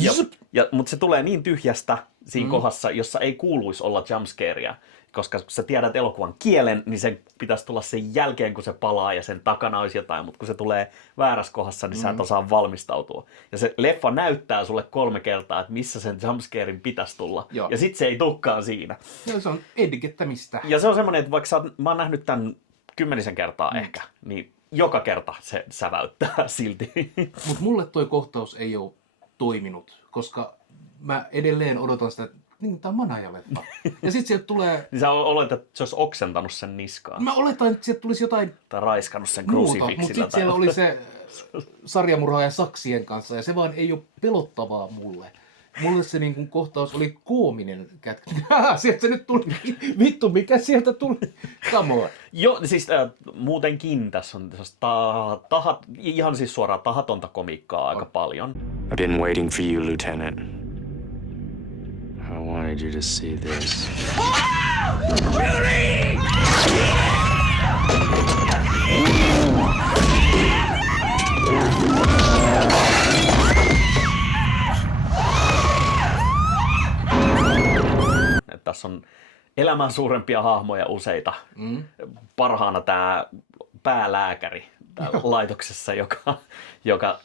Mutta se tulee niin tyhjästä siinä kohdassa, jossa ei kuuluisi olla jumpscarea. Koska kun sä tiedät elokuvan kielen, niin sen pitäisi tulla sen jälkeen, kun se palaa ja sen takana olisi jotain. Mutta kun se tulee väärässä kohdassa, niin sä et osaa valmistautua. Ja se leffa näyttää sulle 3 kertaa, että missä sen jumpscarein pitäisi tulla. Ja sit se ei tukkaan siinä. Ja se on edikettämistä. Ja se on semmoinen, että vaikka mä oon nähnyt tämän 10 kertaa ehkä, niin joka kerta se säväyttää silti. Mutta mulle toi kohtaus ei ole toiminut, koska mä edelleen odotan sitä, niin tää on Manaaja-leffa. Ja sit sieltä tulee... Niin sä oletat, että se olisi oksentanut sen niskaan. Mä oletan, että sieltä tulisi jotain... Tai raiskannut sen muuta, krusifiksillä. mutta sit siellä oli se sarjamurhaaja saksien kanssa, ja se vaan ei ole pelottavaa mulle. Mulle se niin kuin kohtaus oli koominen kätkä. Sieltä se nyt tuli. Vittu, mikä sieltä tuli? Come on. Joo, siis muutenkin tässä on ihan siis suoraan tahatonta komiikkaa aika paljon. I've been waiting for you, Lieutenant. I wanted you to see this. Tässä on elämän suurempia hahmoja useita. Parhaana tämä päälääkäri täällä laitoksessa, joka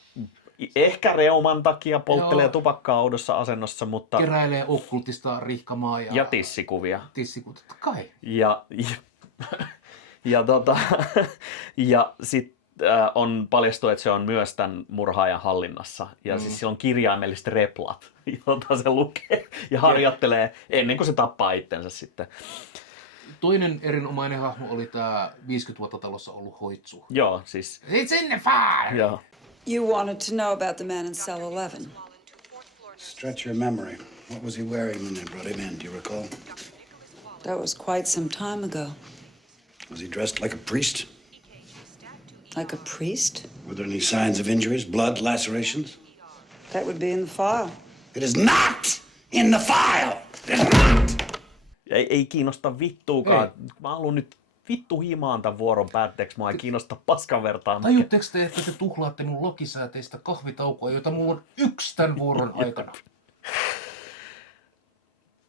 ehkä reuman takia polttelee tupakkaa oudossa asennossa, mutta... Keräilee okkultista rihkamaa ja tissikuvia. Tissikuvia, totta kai. Ja sitten on paljastu, että se on myös tämän murhaajan hallinnassa. Ja siis sillä on kirjaimelliset replat, jota se lukee ja harjoittelee ennen kuin se tappaa itsensä sitten. Toinen erinomainen hahmo oli tämä 50 vuotta talossa ollut hoitsu. Joo, siis... It's in the fire! Joo. You wanted to know about the man in cell 11. Stretch your memory. What was he wearing when they brought him in? Do you recall? That was quite some time ago. Was he dressed like a priest? Like a priest? Were there any signs of injuries, blood, lacerations? That would be in the file. It is not in the file! It is not! Ei kiinnosta vittuukaan. Mä haluan nyt vittu himaan tämän vuoron päätteeksi. Mua ei kiinnosta paskan vertaan. Tajutteko te, että te tuhlaatte mun lokisääteistä kahvitaukoa, joita mulla on 1 tämän vuoron aikana?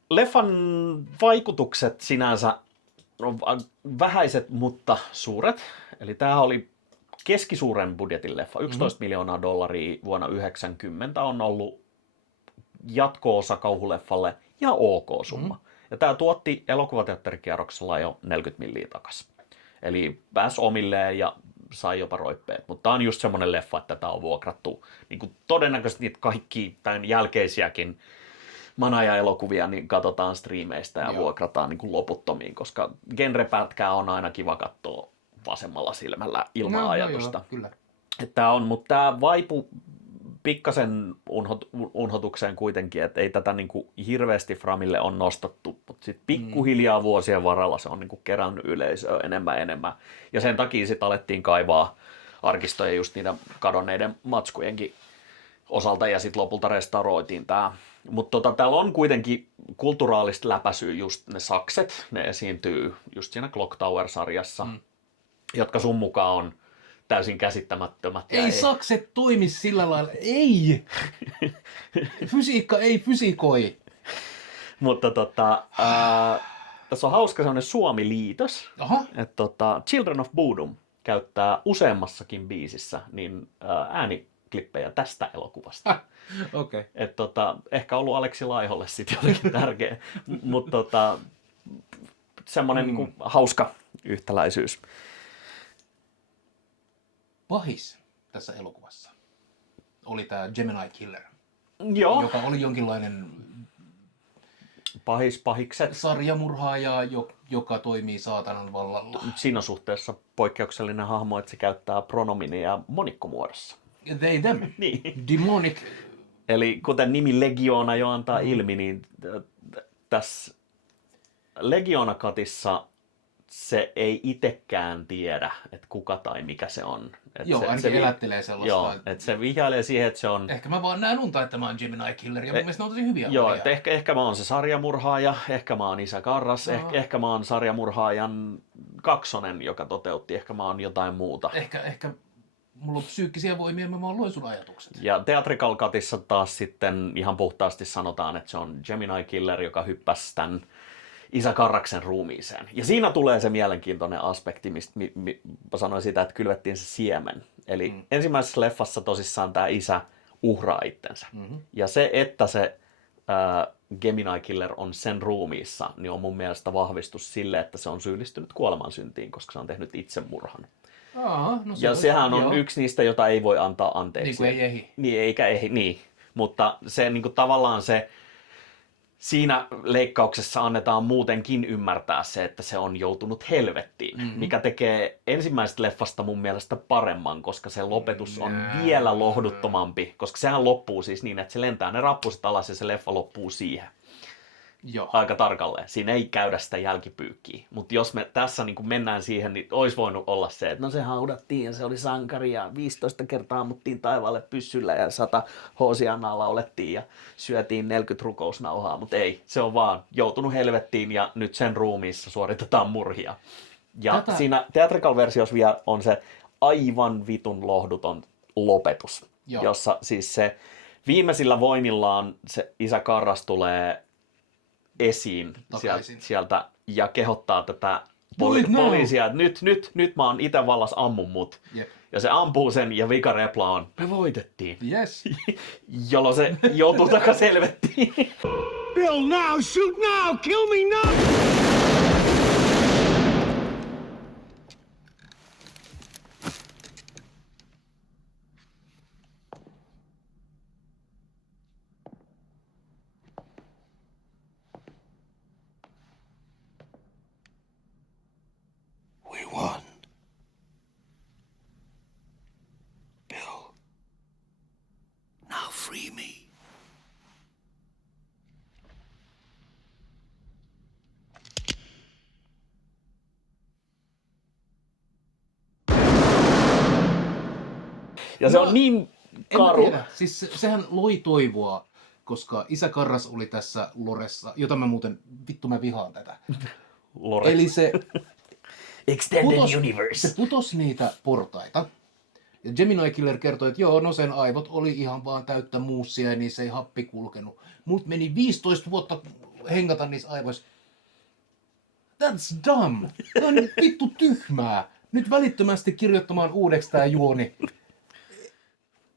Leffan vaikutukset sinänsä on vähäiset, mutta suuret. Eli tämä oli keskisuuren budjetin leffa. 11 miljoonaa dollaria vuonna 1990 on ollut jatko-osa kauhuleffalle ja ok summa. Ja tämä tuotti elokuvateatterikierroksella jo 40 milliä takaisin. Eli pääsi omilleen ja sai jopa roippeet. Mutta tämä on just semmoinen leffa, että tämä on vuokrattu. Niin kuin todennäköisesti niitä kaikki tämän jälkeisiäkin Manaaja-elokuvia niin katsotaan striimeistä ja vuokrataan niin kuin loputtomiin, koska genrepätkää on aina kiva katsoa vasemmalla silmällä ilman ajatusta. Kyllä. Tämä on, mutta tämä vaipu pikkasen unhotukseen kuitenkin, että ei tätä niin kuin hirveästi Framille on nostettu, mutta sitten pikkuhiljaa vuosien varrella se on niin kuin kerännyt yleisöä enemmän. Ja sen takia sitten alettiin kaivaa arkistoja just niiden kadonneiden matskujenkin osalta ja sitten lopulta restauroitiin tämä. Mutta täällä on kuitenkin kulturaalista läpäisyä just ne sakset, ne esiintyy just siinä Clock Tower-sarjassa, jotka sun mukaan on täysin käsittämättömät. Ei sakset toimi sillä lailla, ei! Fysiikka ei fysikoi. Mutta tässä on hauska sellainen Suomi-liitos, että Children of Bodom käyttää useammassakin biisissä niin ääniklippejä tästä elokuvasta. Okei. Että ehkä ollut Aleksi Laiholle sitten jotenkin tärkeä, mutta semmoinen niinku hauska yhtäläisyys. Pahis tässä elokuvassa oli tämä Gemini Killer, Joo. joka oli jonkinlainen pahikset. Sarjamurhaaja, joka toimii saatanan vallalla. Siinä suhteessa poikkeuksellinen hahmo, että se käyttää pronominia monikkomuodossa. They, them. Niin. Demonic. Eli kuten nimi Legioona jo antaa ilmi, niin tässä Legioona-katissa se ei itsekään tiedä, että kuka tai mikä se on. Joo, ainakin se elättelee sellaista. Joo, että se vihjailee siihen, että se on... Ehkä mä vaan näen unta, että mä oon Gemini Killer, ja mun mielestä ne on tosi hyviä. Joo, että ehkä mä oon se sarjamurhaaja, ehkä mä oon Isä Karras, ehkä mä oon sarjamurhaajan kaksonen, joka toteutti, ehkä mä oon jotain muuta. Ehkä mulla on psyykkisiä voimia, mä luin sun ajatukset. Ja Theatrical Cutissa taas sitten ihan puhtaasti sanotaan, että se on Gemini Killer, joka hyppäsi tämän Isä Karraksen ruumiiseen. Ja siinä tulee se mielenkiintoinen aspekti, mistä mä sanoin sitä, että kylvettiin se siemen. Eli ensimmäisessä leffassa tosissaan tämä isä uhraa itsensä. Ja se, että se Gemini Killer on sen ruumiissa, niin on mun mielestä vahvistus sille, että se on syyllistynyt kuolemansyntiin, koska se on tehnyt itsemurhan. No ja sehän on yksi niistä, jota ei voi antaa anteeksi. Niin kuin ei ehi. Niin, eikä ehi, niin. Mutta se niin kuin tavallaan se, siinä leikkauksessa annetaan muutenkin ymmärtää se, että se on joutunut helvettiin, mikä tekee ensimmäisestä leffasta mun mielestä paremman, koska se lopetus on vielä lohduttomampi, koska sehän loppuu siis niin, että se lentää ne rappuset alas ja se leffa loppuu siihen. Joo. Aika tarkalleen. Siinä ei käydä sitä jälkipyykkiä. Mutta jos me tässä niin kun mennään siihen, niin olisi voinut olla se, että no se haudattiin ja se oli sankari ja 15 kertaa ammuttiin taivaalle pyssyllä ja 100 hoosiannaa laulettiin ja syötiin 40 rukousnauhaa. Mutta ei, se on vaan joutunut helvettiin ja nyt sen ruumiissa suoritetaan murhia. Ja siinä theatrical-versiossa vielä on se aivan vitun lohduton lopetus, jossa siis se viimeisillä voimillaan se Isä Karras tulee esiin sieltä ja kehottaa tätä poliisia, että nyt mä oon ite vallas, ammun mut. Yep. Ja se ampuu sen ja vikarepla on, me voitettiin. Yes. Jolloin se joutuu takas helvettiin. Bill, now! Shoot now! Kill me now! We won. Bill, now free me. Ja se on niin karu. Siis sehän loi toivoa, koska Isä Karras oli tässä loressa, jota mä vihaan tätä. Lore. Eli se Extended Universe. Se putosi niitä portaita. Ja Gemini Killer kertoi, että joo, no sen aivot oli ihan vaan täyttä muussia ja niissä ei happi kulkenut. Mut meni 15 vuotta hengata niissä aivoissa. That's dumb. Tämä on vittu tyhmää. Nyt välittömästi kirjoittamaan uudeksi tää juoni.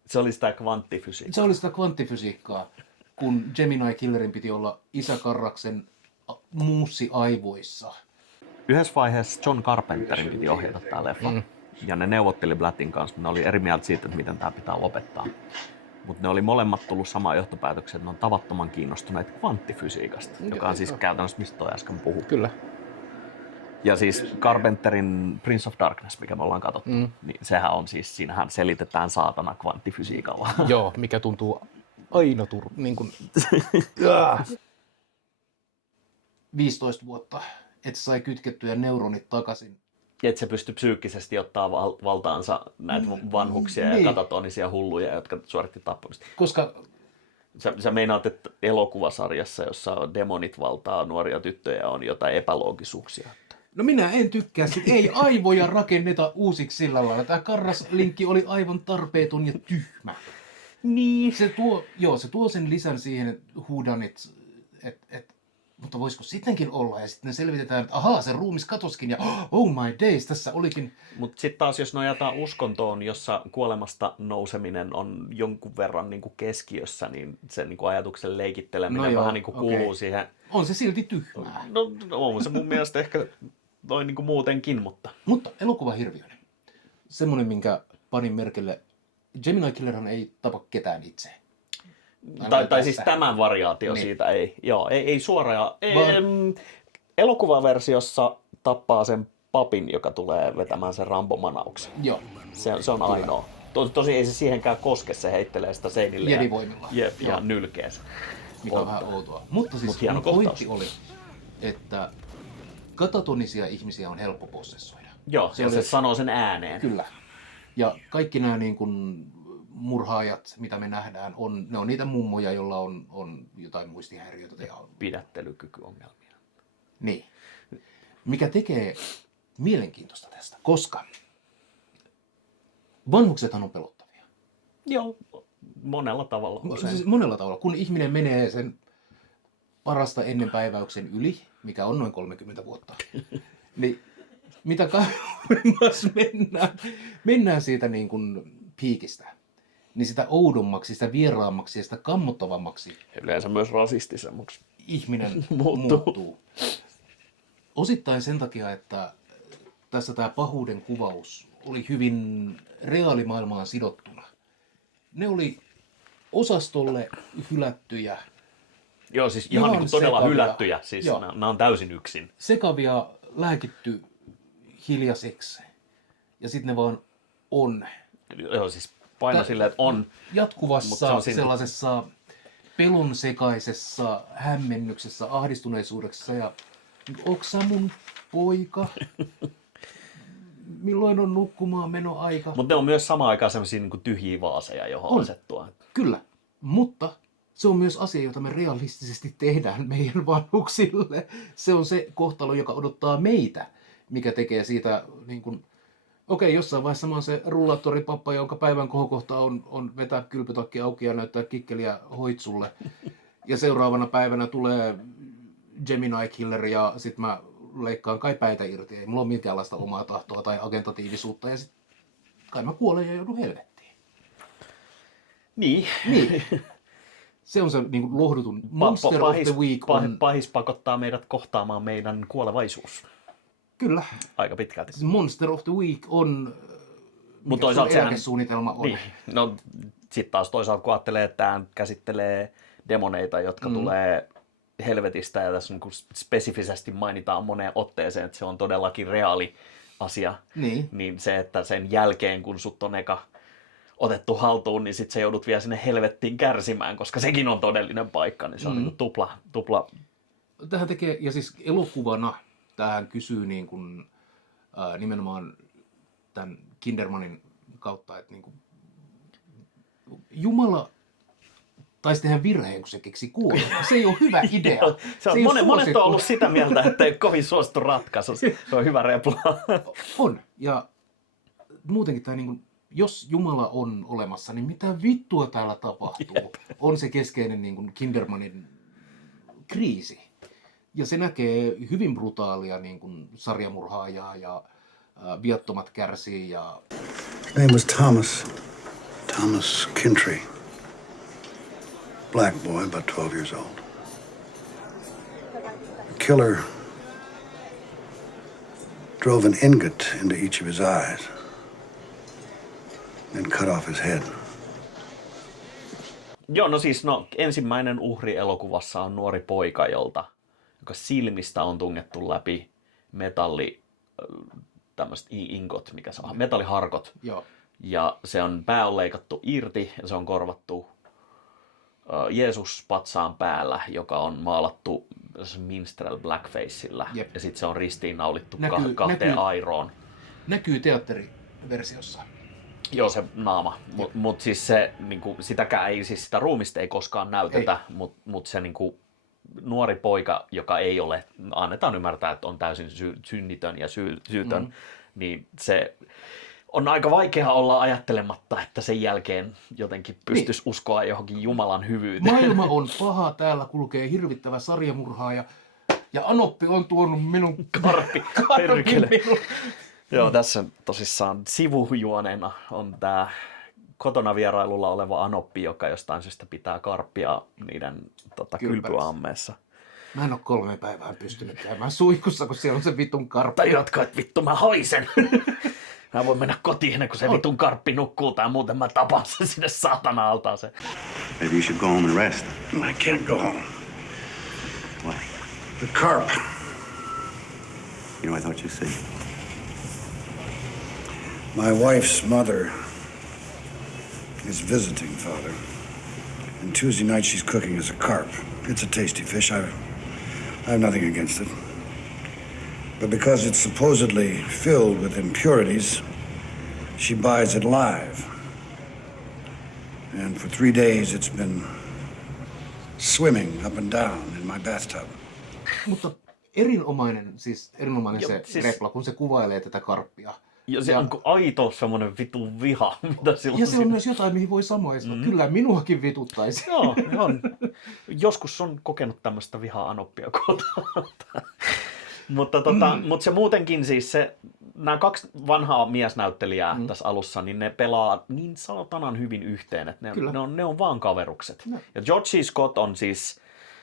Se oli sitä kvanttifysiikkaa. Se oli sitä kvanttifysiikkaa, kun Gemini Killerin piti olla Isä Karraksen muussi aivoissa. Yhdessä vaiheessa John Carpenterin piti ohjata tämä leffa. Ja ne neuvotteli Blattin kanssa, ne oli eri mieltä siitä, että miten tämä pitää lopettaa. Mutta ne oli molemmat tullut samaan johtopäätökseen, että ne on tavattoman kiinnostuneet kvanttifysiikasta, joka on siis käytännössä mistä toi äsken puhui. Kyllä. Ja siis Carpenterin Prince of Darkness, mikä me ollaan katsottu, niin sehän on siis, siinähän selitetään saatana kvanttifysiikalla. Joo, mikä tuntuu aina niin kuin 15 vuotta, että sai kytkettyä neuronit takaisin että se pystyy psyykkisesti ottaa valtaansa näitä vanhuksia ja katatonisia hulluja, jotka suoritti tappamista. Koska Sä meinaat, että elokuvasarjassa, jossa demonit valtaa nuoria tyttöjä, on jotain epäloogisuuksia. No minä en tykkää sitä. Ei aivoja rakenneta uusiksi sillä lailla. Tämä Karras-linkki oli aivan tarpeeton ja tyhmä. Niin. Se tuo sen lisän siihen huudanit, mutta voisiko sittenkin olla? Ja sitten selvitetään, että ahaa, se ruumis katoskin ja oh my days, tässä olikin. Mutta sitten taas, jos nojataan uskontoon, jossa kuolemasta nouseminen on jonkun verran niin kuin keskiössä, niin se niin kuin ajatuksen leikitteleminen vähän niin kuin kuuluu siihen. On se silti tyhmää. No on se mun mielestä ehkä noin niin kuin muutenkin, mutta... Mutta elokuva hirviöinen. Semmoinen, minkä panin merkille. Gemini Killerhan ei tapa ketään itse. Tai siis tämän variaatio niin. Siitä ei. Joo, ei suoraan. Elokuvaversiossa tappaa sen papin, joka tulee vetämään sen Rambo-manauksen. Joo. Se on ainoa. Tosi ei se siihenkään koske, se heittelee sitä seinille Jedivoimilla. Ja nylkee se. Mikä on vähän outoa. Mutta siis mun pointti oli, että katatonisia ihmisiä on helppo possessoida. Joo, se sanoo sen ääneen. Kyllä. Ja kaikki nämä niin kuin murhaajat, mitä me nähdään, ne on niitä mummoja, joilla on jotain muistihäiriöitä. Ja pidättelykykyongelmia. Niin. Mikä tekee mielenkiintoista tästä, koska vanhuksethan on pelottavia. Joo, monella tavalla. Siis monella tavalla. Kun ihminen menee sen parasta ennen päiväyksen yli, mikä on noin 30 vuotta, niin mitä kauemmas mennään siitä niin kuin piikistä, niin sitä oudommaksi, sitä vieraammaksi ja sitä kammottavammaksi yleensä myös rasistisemmaksi ihminen muuttuu. Osittain sen takia, että tässä tämä pahuuden kuvaus oli hyvin reaalimaailmaan sidottuna. Ne oli osastolle hylättyjä. Joo, siis ihan niin kuin todella hylättyjä. Siis nämä on täysin yksin. Sekavia, lääkitty hiljaiseksi. Ja sitten ne vaan on. Joo, siis paino silleen, että on. Jatkuvassa sellaisessa pelon sekaisessa hämmennyksessä, ahdistuneisuudessa ja onks sä mun poika? Milloin on nukkumaan menoaika? Mutta ne on myös samaan aikaan sellaisia niin kuin tyhjiä vaaseja, johon asettua. Kyllä, mutta se on myös asia, jota me realistisesti tehdään meidän vanhuksille. Se on se kohtalo, joka odottaa meitä, mikä tekee siitä niin kuin okei, jossain vaiheessa mä oon se rullaattoripappa, jonka päivän kohokohta on vetää kylpytakki auki ja näyttää kikkeliä hoitsulle. Ja seuraavana päivänä tulee Gemini Killer ja sit mä leikkaan kai päitä irti. Ei mulla ole minkäänlaista omaa tahtoa tai agentatiivisuutta ja sit kai mä kuolen ja joudun helvettiin. Niin. Se on se niin kuin lohduton. Monster of the Week on... Pahis pakottaa meidät kohtaamaan meidän kuolevaisuus. Kyllä. Aika pitkälti. Monster of the Week on... Mutta toisaalta eläkesuunnitelma on. Niin. No sitten taas toisaalta kun ajattelee, että tämä käsittelee demoneita, jotka tulee helvetistä ja tässä niin spesifisesti mainitaan moneen otteeseen, että se on todellakin reaali asia. Niin se, että sen jälkeen kun sut on eka otettu haltuun, niin sit sä joudut vielä sinne helvettiin kärsimään, koska sekin on todellinen paikka, niin se on niin tupla. Tähän tekee, ja siis elokuvana tähän kysyy niin kuin, nimenomaan tämän Kindermanin kautta, että niin kuin, Jumala taisi tehdä virheen, kun se keksi kuolemaa. Se ei ole hyvä idea. Monet on ollut sitä mieltä, että ei kovin suosittu ratkaisu. Se on hyvä repla. On. Ja muutenkin tämä, niin kuin, jos Jumala on olemassa, niin mitä vittua täällä tapahtuu? On se keskeinen niin kuin Kindermanin kriisi. Ja se näkee hyvin brutaalia niin kuin sarjamurhaajaa ja viattomat kärsii. Ja... His name was Thomas Kintry. Black boy, about 12 years old. The killer drove an ingot into each of his eyes and cut off his head. Joo, no siis ensimmäinen uhri elokuvassa on nuori poika, joka silmistä on tungettu läpi tämmöiset ingot, mikä se on, metalliharkot. Joo. Ja se on pää on leikattu irti ja se on korvattu Jeesus patsaan päällä, joka on maalattu minstrel blackfaceillä. Ja sitten se on ristiinnaulittu kahteen airoon. näkyy teatteriversiossa. Joo, se naama. Mut siis se, niinku, sitäkään ei, siis sitä ruumista ei koskaan näytetä, mutta se niinku, nuori poika, joka ei ole, annetaan ymmärtää, että on täysin synnitön ja syytön, niin se on aika vaikea olla ajattelematta, että sen jälkeen jotenkin pystyisi uskoa johonkin Jumalan hyvyyteen. Maailma on paha, täällä kulkee hirvittävä sarjamurhaa ja Anoppi on tuonut minun karppi minun. Joo, tässä tosissaan sivujuonena on tämä kotona vierailulla oleva Anoppi, joka jostain syystä pitää karppia niiden kylpyammeessa. Mä en ole 3 päivää pystynyt käymään suihkussa, kun siellä on se vitun karppi. Tai jotka, että vittu mä haisen. Mä voin mennä kotiin ennen kuin se vitun karppi nukkuu, tai muuten mä tapan sen sinne saatana altaaseen. Maybe you should go home and rest. I can't go home. Why? The carp. You know, I thought you'd see. My wife's mother is visiting, Father. And Tuesday night she's cooking us a carp. It's a tasty fish. I have nothing against it. But because it's supposedly filled with impurities, she buys it live. And for 3 days it's been swimming up and down in my bathtub. Mutta erinomainen se repla, kun se kuvailee tätä karppia. Ja se on aito semmoinen vitun viha, mitä silloin. Ja se on myös jotain, mihin voi samaistua. Kyllä minuakin vituttaisi. Joo, on. Joskus on kokenut tämmöistä vihaa Anoppia kotona. Mutta se muutenkin siis nämä 2 vanhaa miesnäyttelijää tässä alussa, niin ne pelaa niin saatanan hyvin yhteen, että ne on vaan kaverukset. No. Ja George C. Scott on siis,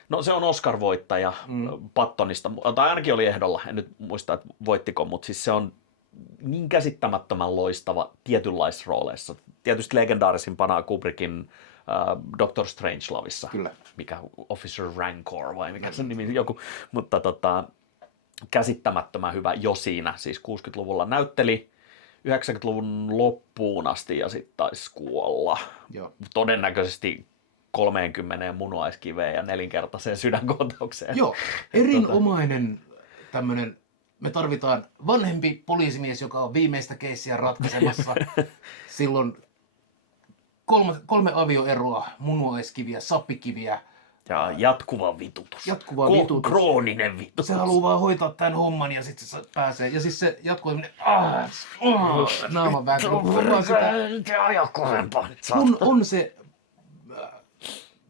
no se on Oscar-voittaja Pattonista, tai ainakin oli ehdolla, en nyt muista, että voittiko, mutta siis se on niin käsittämättömän loistava tietynlaisissa rooleissa. Tietysti legendaarisimpana Kubrickin Doctor Strangelovissa, mikä Officer Rancor vai mikä sen nimi joku, mutta käsittämättömän hyvä jo siinä, siis 60-luvulla näytteli 90-luvun loppuun asti ja sitten taisi kuolla. Joo. Todennäköisesti 30 munuaiskiveen ja 4-kertaiseen sydänkohtaukseen. Joo, erinomainen tämmöinen, me tarvitaan vanhempi poliisimies, joka on viimeistä keissiä ratkaisemassa. Silloin 3 avioeroa, munuaiskiviä, sappikiviä. Ja jatkuva vitutus. Krooninen vitutus. Se haluaa vaan hoitaa tämän homman ja sitten se pääsee. Ja siis se jatkuu naaman vääntö. Kun on se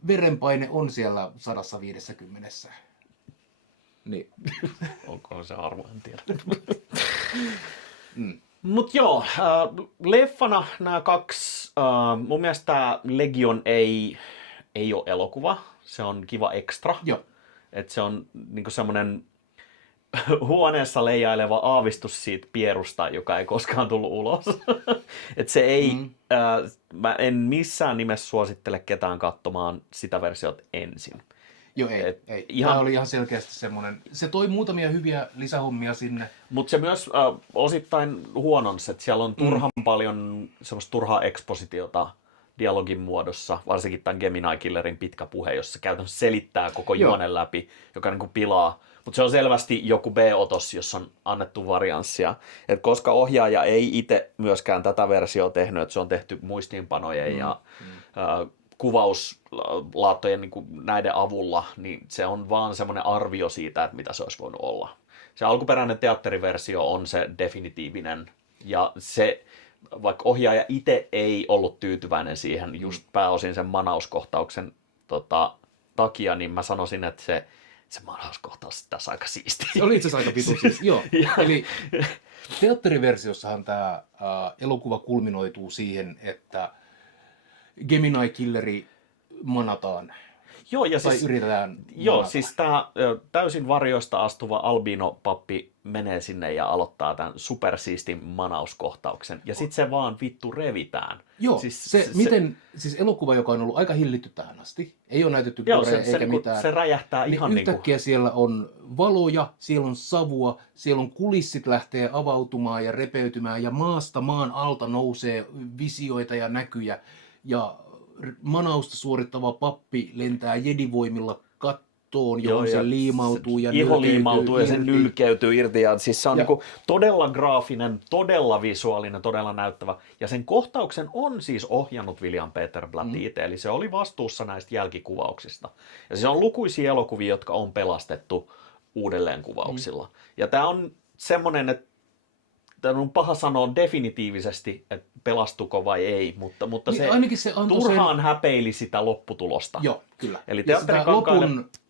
verenpaine on siellä 150. Niin. Onko se arvo, en tiedä. Mut joo, leffana nämä 2, mun mielestä Legion ei ole elokuva. Se on kiva ekstra. Joo. Et se on niinku semmoinen huoneessa leijaileva aavistus siitä pierusta, joka ei koskaan tullut ulos. Et se ei, mä en missään nimessä suosittele ketään katsomaan sitä versiota ensin. Joo, ei. Tämä oli ihan selkeästi semmoinen, se toi muutamia hyviä lisähommia sinne. Mutta se myös osittain huononsi, että siellä on turhan paljon semmoista turhaa ekspositiota dialogin muodossa, varsinkin tämän Gemini Killerin pitkä puhe, jossa se käytännössä selittää koko juonen läpi, joka niin kuin pilaa. Mutta se on selvästi joku B-otos, jossa on annettu varianssia. Et koska ohjaaja ei itse myöskään tätä versiota tehnyt, että se on tehty muistiinpanojen ja kuvauslaattojen niin kuin näiden avulla, niin se on vaan semmoinen arvio siitä, että mitä se olisi voinut olla. Se alkuperäinen teatteriversio on se definitiivinen, ja se, vaikka ohjaaja itse ei ollut tyytyväinen siihen just pääosin sen manauskohtauksen takia, niin mä sanoisin, että se manauskohtaus tässä aika siistiä. Se oli itse asiassa aika vitun siis, joo. Eli teatteriversiossahan tämä elokuva kulminoituu siihen, että Gemini Killeri manataan. Joo, ja tai siis, yritetään joo, manata. siis tämä täysin varjoista astuva albino-pappi menee sinne ja aloittaa tämän supersiistin manauskohtauksen. Ja sitten se vaan vittu revitään. Joo, siis elokuva, joka on ollut aika hillitty tähän asti, ei ole näytetty korea eikä mitään. Se räjähtää ihan niin yhtäkkiä siellä on valoja, siellä on savua, siellä on kulissit lähtee avautumaan ja repeytymään ja maasta maan alta nousee visioita ja näkyjä. Ja manausta suorittava pappi lentää jedivoimilla kattoon, johon se liimautuu ja iho liimautuu ja se irti. nylkeytyy irti. Ja siis se on niinku todella graafinen, todella visuaalinen, todella näyttävä. Ja sen kohtauksen on siis ohjannut William Peter Blatt itse, eli se oli vastuussa näistä jälkikuvauksista. Ja se on lukuisia elokuvia, jotka on pelastettu uudelleenkuvauksilla. Ja tämä on semmoinen, että tämä on paha sanoa definitiivisesti, että pelastuko vai ei, mutta niin, se ainakin se turhaan häpeili sitä lopputulosta. Joo, kyllä. Eli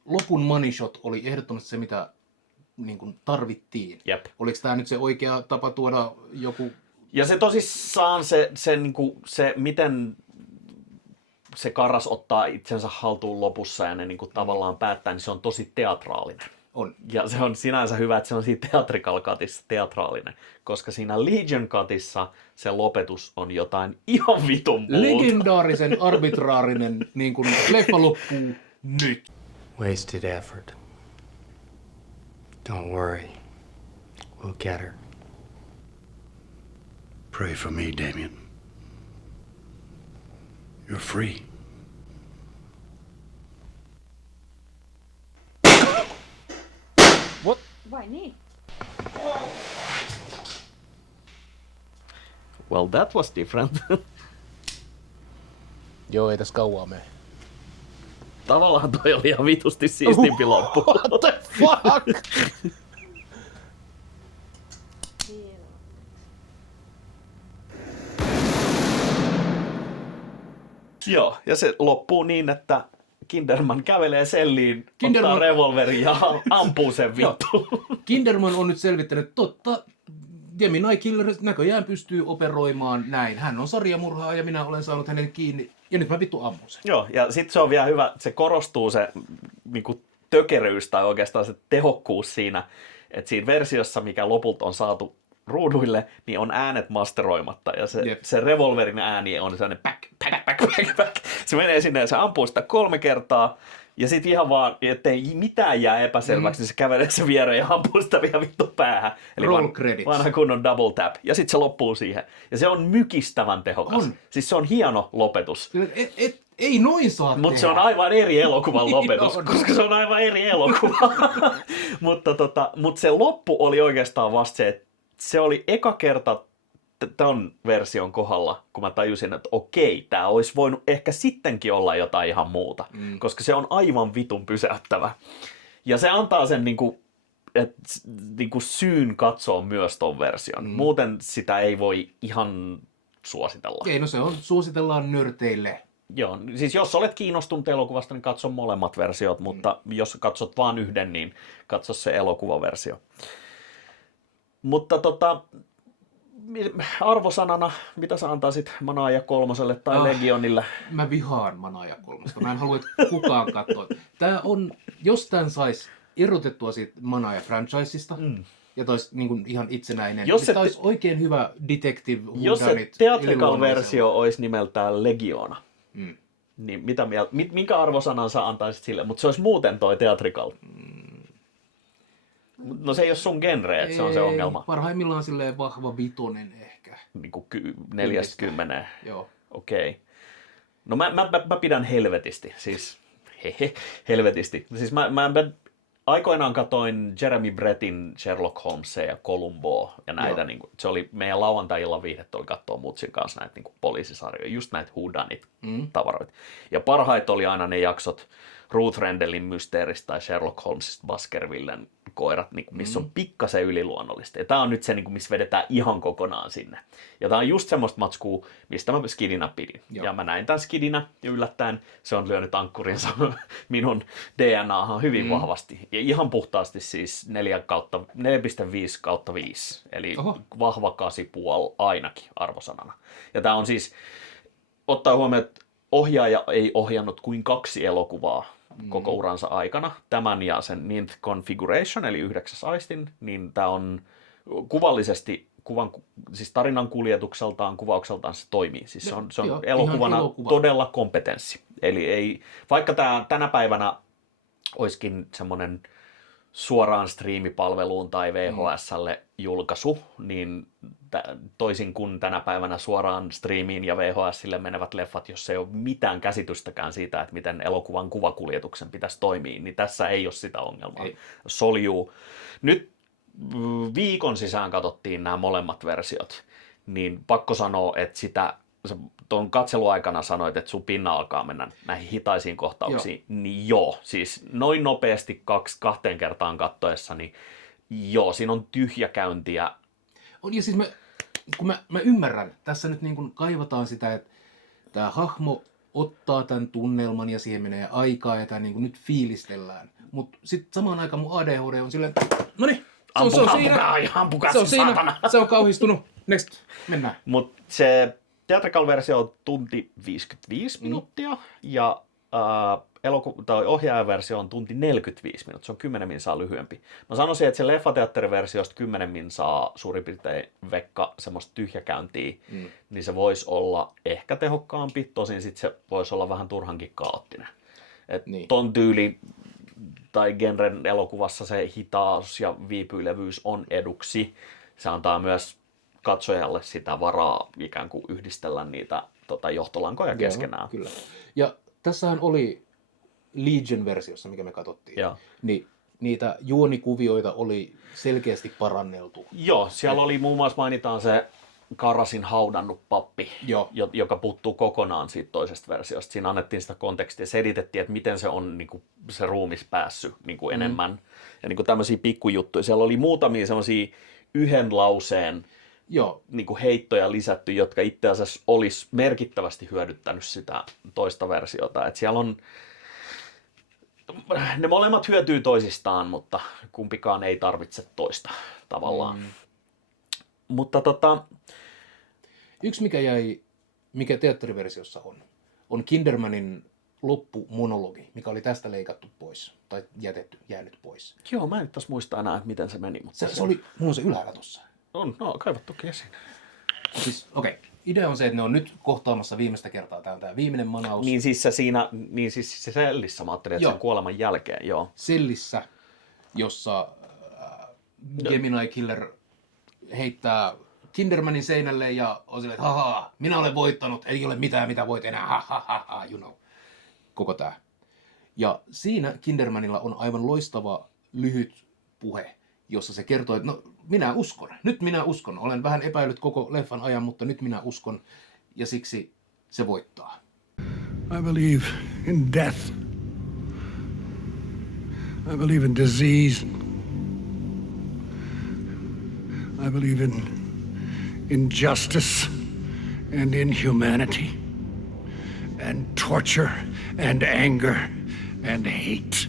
lopun money shot oli ehdottomasti se, mitä niin kuin tarvittiin. Jep. Oliko tämä nyt se oikea tapa tuoda joku... Ja se tosissaan se miten se Karras ottaa itsensä haltuun lopussa ja ne niin kuin tavallaan päättää, niin se on tosi teatraalinen. On. Ja se on sinänsä hyvä, että se on siinä Theatrical Cutissa teatraalinen, koska siinä Legion Cutissa se lopetus on jotain ihan vitun muuta. Legendaarisen arbitraarinen niin kuin leffa loppuu nyt. Wasted effort. Don't worry. We'll get her. Pray for me, Damien. You're free. What? Vai niin? Well, that was different. Joo, ei tässä kauaa mene. Tavallaan toi oli ihan vitusti siistimpi loppu. What the fuck? Joo, ja se loppuu niin, että Kinderman kävelee selliin, ottaa revolverin ja ampuu sen vittu. Kinderman on nyt selvittänyt, totta, Gemini Killer näköjään pystyy operoimaan näin. Hän on sarjamurhaa ja minä olen saanut hänen kiinni ja nyt mä vittu ammun sen. Joo, ja sitten se on vielä hyvä, se korostuu se niinku tökeryys tai oikeastaan se tehokkuus siinä, että siinä versiossa, mikä lopulta on saatu ruuduille, niin on äänet masteroimatta ja se revolverin ääni on sellainen päk. Se menee sinne ja se ampuu sitä 3 kertaa ja sitten ihan vaan, ettei mitään jää epäselväksi, niin se kävelee se viereen ja ampuu sitä vielä vittu päähän. Eli Roll credits. Vanha kunnon double tap. Ja sitten se loppuu siihen. Ja se on mykistävän tehokas. On. Siis se on hieno lopetus. Ei noin saa Mutta se on aivan eri elokuvan lopetus, koska se on aivan eri elokuva. Mutta se loppu oli oikeastaan vasta se, että se oli eka kerta tämän version kohdalla, kun mä tajusin, että okei, tää olisi voinut ehkä sittenkin olla jotain ihan muuta, koska se on aivan vitun pysäyttävä. Ja se antaa sen niinku syyn katsoa myös ton version. Muuten sitä ei voi ihan suositella. Ei, no se on, suositellaan nörteille. Joo, siis jos olet kiinnostunut elokuvasta, niin katso molemmat versiot, mutta jos katsot vaan yhden, niin katso se elokuvaversio. Mutta arvosanana, mitä sä antaisit Manaaja 3 tai Legionille? Mä vihaan Manaaja 3. Mä en halua, että kukaan katsoo. Tää on, jos tän sais erotettua siitä Manaaja-franchisesta, ja tois niin kuin ihan itsenäinen, jos niin olisi oikein hyvä detective whodunit. Jos se theatrical-versio olisi nimeltään Legiona, niin minkä arvosanan sä antaisit sille? Mutta se olisi muuten toi theatrical. No se ei ole sun genre, että se on se ongelma. Parhaimmillaan silleen vahva vitonen ehkä. Niin kuin 40. Joo. Okei. No mä pidän helvetisti, siis helvetisti. Siis mä aikoinaan katoin Jeremy Brettin Sherlock Holmesia ja Columboa ja näitä, niin kuin, se oli meidän lauantai-illan viihdettä, oli katsoa Mutsin kanssa näitä niin kuin poliisisarjoja, just näitä whodunit-tavaroita. Ja parhaita oli aina ne jaksot Ruth Rendelin mysteeristä tai Sherlock Holmesista Baskervillen koirat, niin kuin, missä on pikkasen yliluonnollista. Ja tää on nyt se, niin kuin, missä vedetään ihan kokonaan sinne. Ja tää on just semmoista matskua, mistä mä skidinä pidin. Joo. Ja mä näin tämän skidinä ja yllättäen se on lyönyt ankkurinsa minun DNAhan hyvin vahvasti. Ja ihan puhtaasti siis 4,5/5. Eli vahva 8,5 ainakin arvosanana. Ja tää on siis, ottaa huomioon, että ohjaaja ei ohjannut kuin 2 elokuvaa koko uransa aikana. Tämän ja sen Ninth Configuration, eli 9. aistin, niin tämä on kuvallisesti, siis tarinan kuljetukseltaan, kuvaukseltaan se toimii. Siis se on elokuvana todella kompetenssi. Eli ei, vaikka tämä tänä päivänä olisikin semmoinen suoraan striimipalveluun tai VHS:lle julkaisu, niin toisin kuin tänä päivänä suoraan striimiin ja VHSille menevät leffat, jos ei ole mitään käsitystäkään siitä, että miten elokuvan kuvakuljetuksen pitäisi toimia, niin tässä ei ole sitä ongelmaa. Ei. Soljuu. Nyt viikon sisään katsottiin nämä molemmat versiot, niin pakko sanoa, että tuon katseluaikana sanoit, että sun pinna alkaa mennä näihin hitaisiin kohtauksiin, niin joo, siis noin nopeasti kahteen kertaan kattoessa, niin joo, siinä on tyhjäkäyntiä. On, ja siis mä ymmärrän, tässä nyt niin kuin kaivataan sitä, että tämä hahmo ottaa tämän tunnelman ja siihen menee aikaa ja tämä niin kuin nyt fiilistellään. Mutta sitten samaan aikaan mun ADHD on silleen, noniin, se on siinä, se on kauhistunut, next, mennään. Mutta se theatrical-versio on tunti 55 minuuttia ja ohjaajaversio on tunti 45 minuuttia, se on 10 minsaa lyhyempi. Mä sanoisin, että se leffateatteriversiosta 10 minsaa suurin piirtein vekka semmoista tyhjäkäyntiä, niin se voisi olla ehkä tehokkaampi, tosin sitten se voisi olla vähän turhankin kaoottinen. Niin. Ton tyyli tai genren elokuvassa se hitaus ja viipyilevyys on eduksi. Se antaa myös katsojalle sitä varaa ikään kuin yhdistellä niitä johtolankoja keskenään. Kyllä. Ja tässähän oli Legion-versiossa, mikä me katsottiin, niin niitä juonikuvioita oli selkeästi paranneltu. Joo, siellä oli muun muassa mainitaan se Karasin haudannut pappi, joka puuttuu kokonaan siitä toisesta versiosta. Siinä annettiin sitä kontekstia ja selitettiin, että miten se on niin kuin, se ruumis päässyt niin kuin enemmän. Ja niin kuin tämmöisiä pikkujuttuja. Siellä oli muutamia semmoisia yhden lauseen niin kuin heittoja lisätty, jotka itse asiassa olisi merkittävästi hyödyttänyt sitä toista versiota. Et siellä on, ne molemmat hyötyy toisistaan, mutta kumpikaan ei tarvitse toista tavallaan. Mutta yksi mikä teatteriversiossa on Kindermanin loppumonologi, mikä oli tästä leikattu pois, tai jäänyt pois. Joo, mä en taas muista enää, että miten se meni. Mutta se oli, mulla on se ylhäällä tossa. No, kaivattukin esiin. Siis, idea on se, että ne on nyt kohtaamassa viimeistä kertaa. Tämä on tämä viimeinen manaus. Niin siis se sellissä, mä ajattelin, että sen kuoleman jälkeen, joo. Sellissä, jossa Gemini Killer heittää Kindermanin seinälle ja on silleen, että haha, minä olen voittanut, ei ole mitään, mitä voit enää, ha, you know. Koko tää. Ja siinä Kindermanilla on aivan loistava lyhyt puhe, jossa se kertoo, että no nyt minä uskon, olen vähän epäillyt koko leffan ajan, mutta nyt minä uskon ja siksi se voittaa. I believe in death. I believe in disease. I believe in injustice and inhumanity and torture and anger and hate.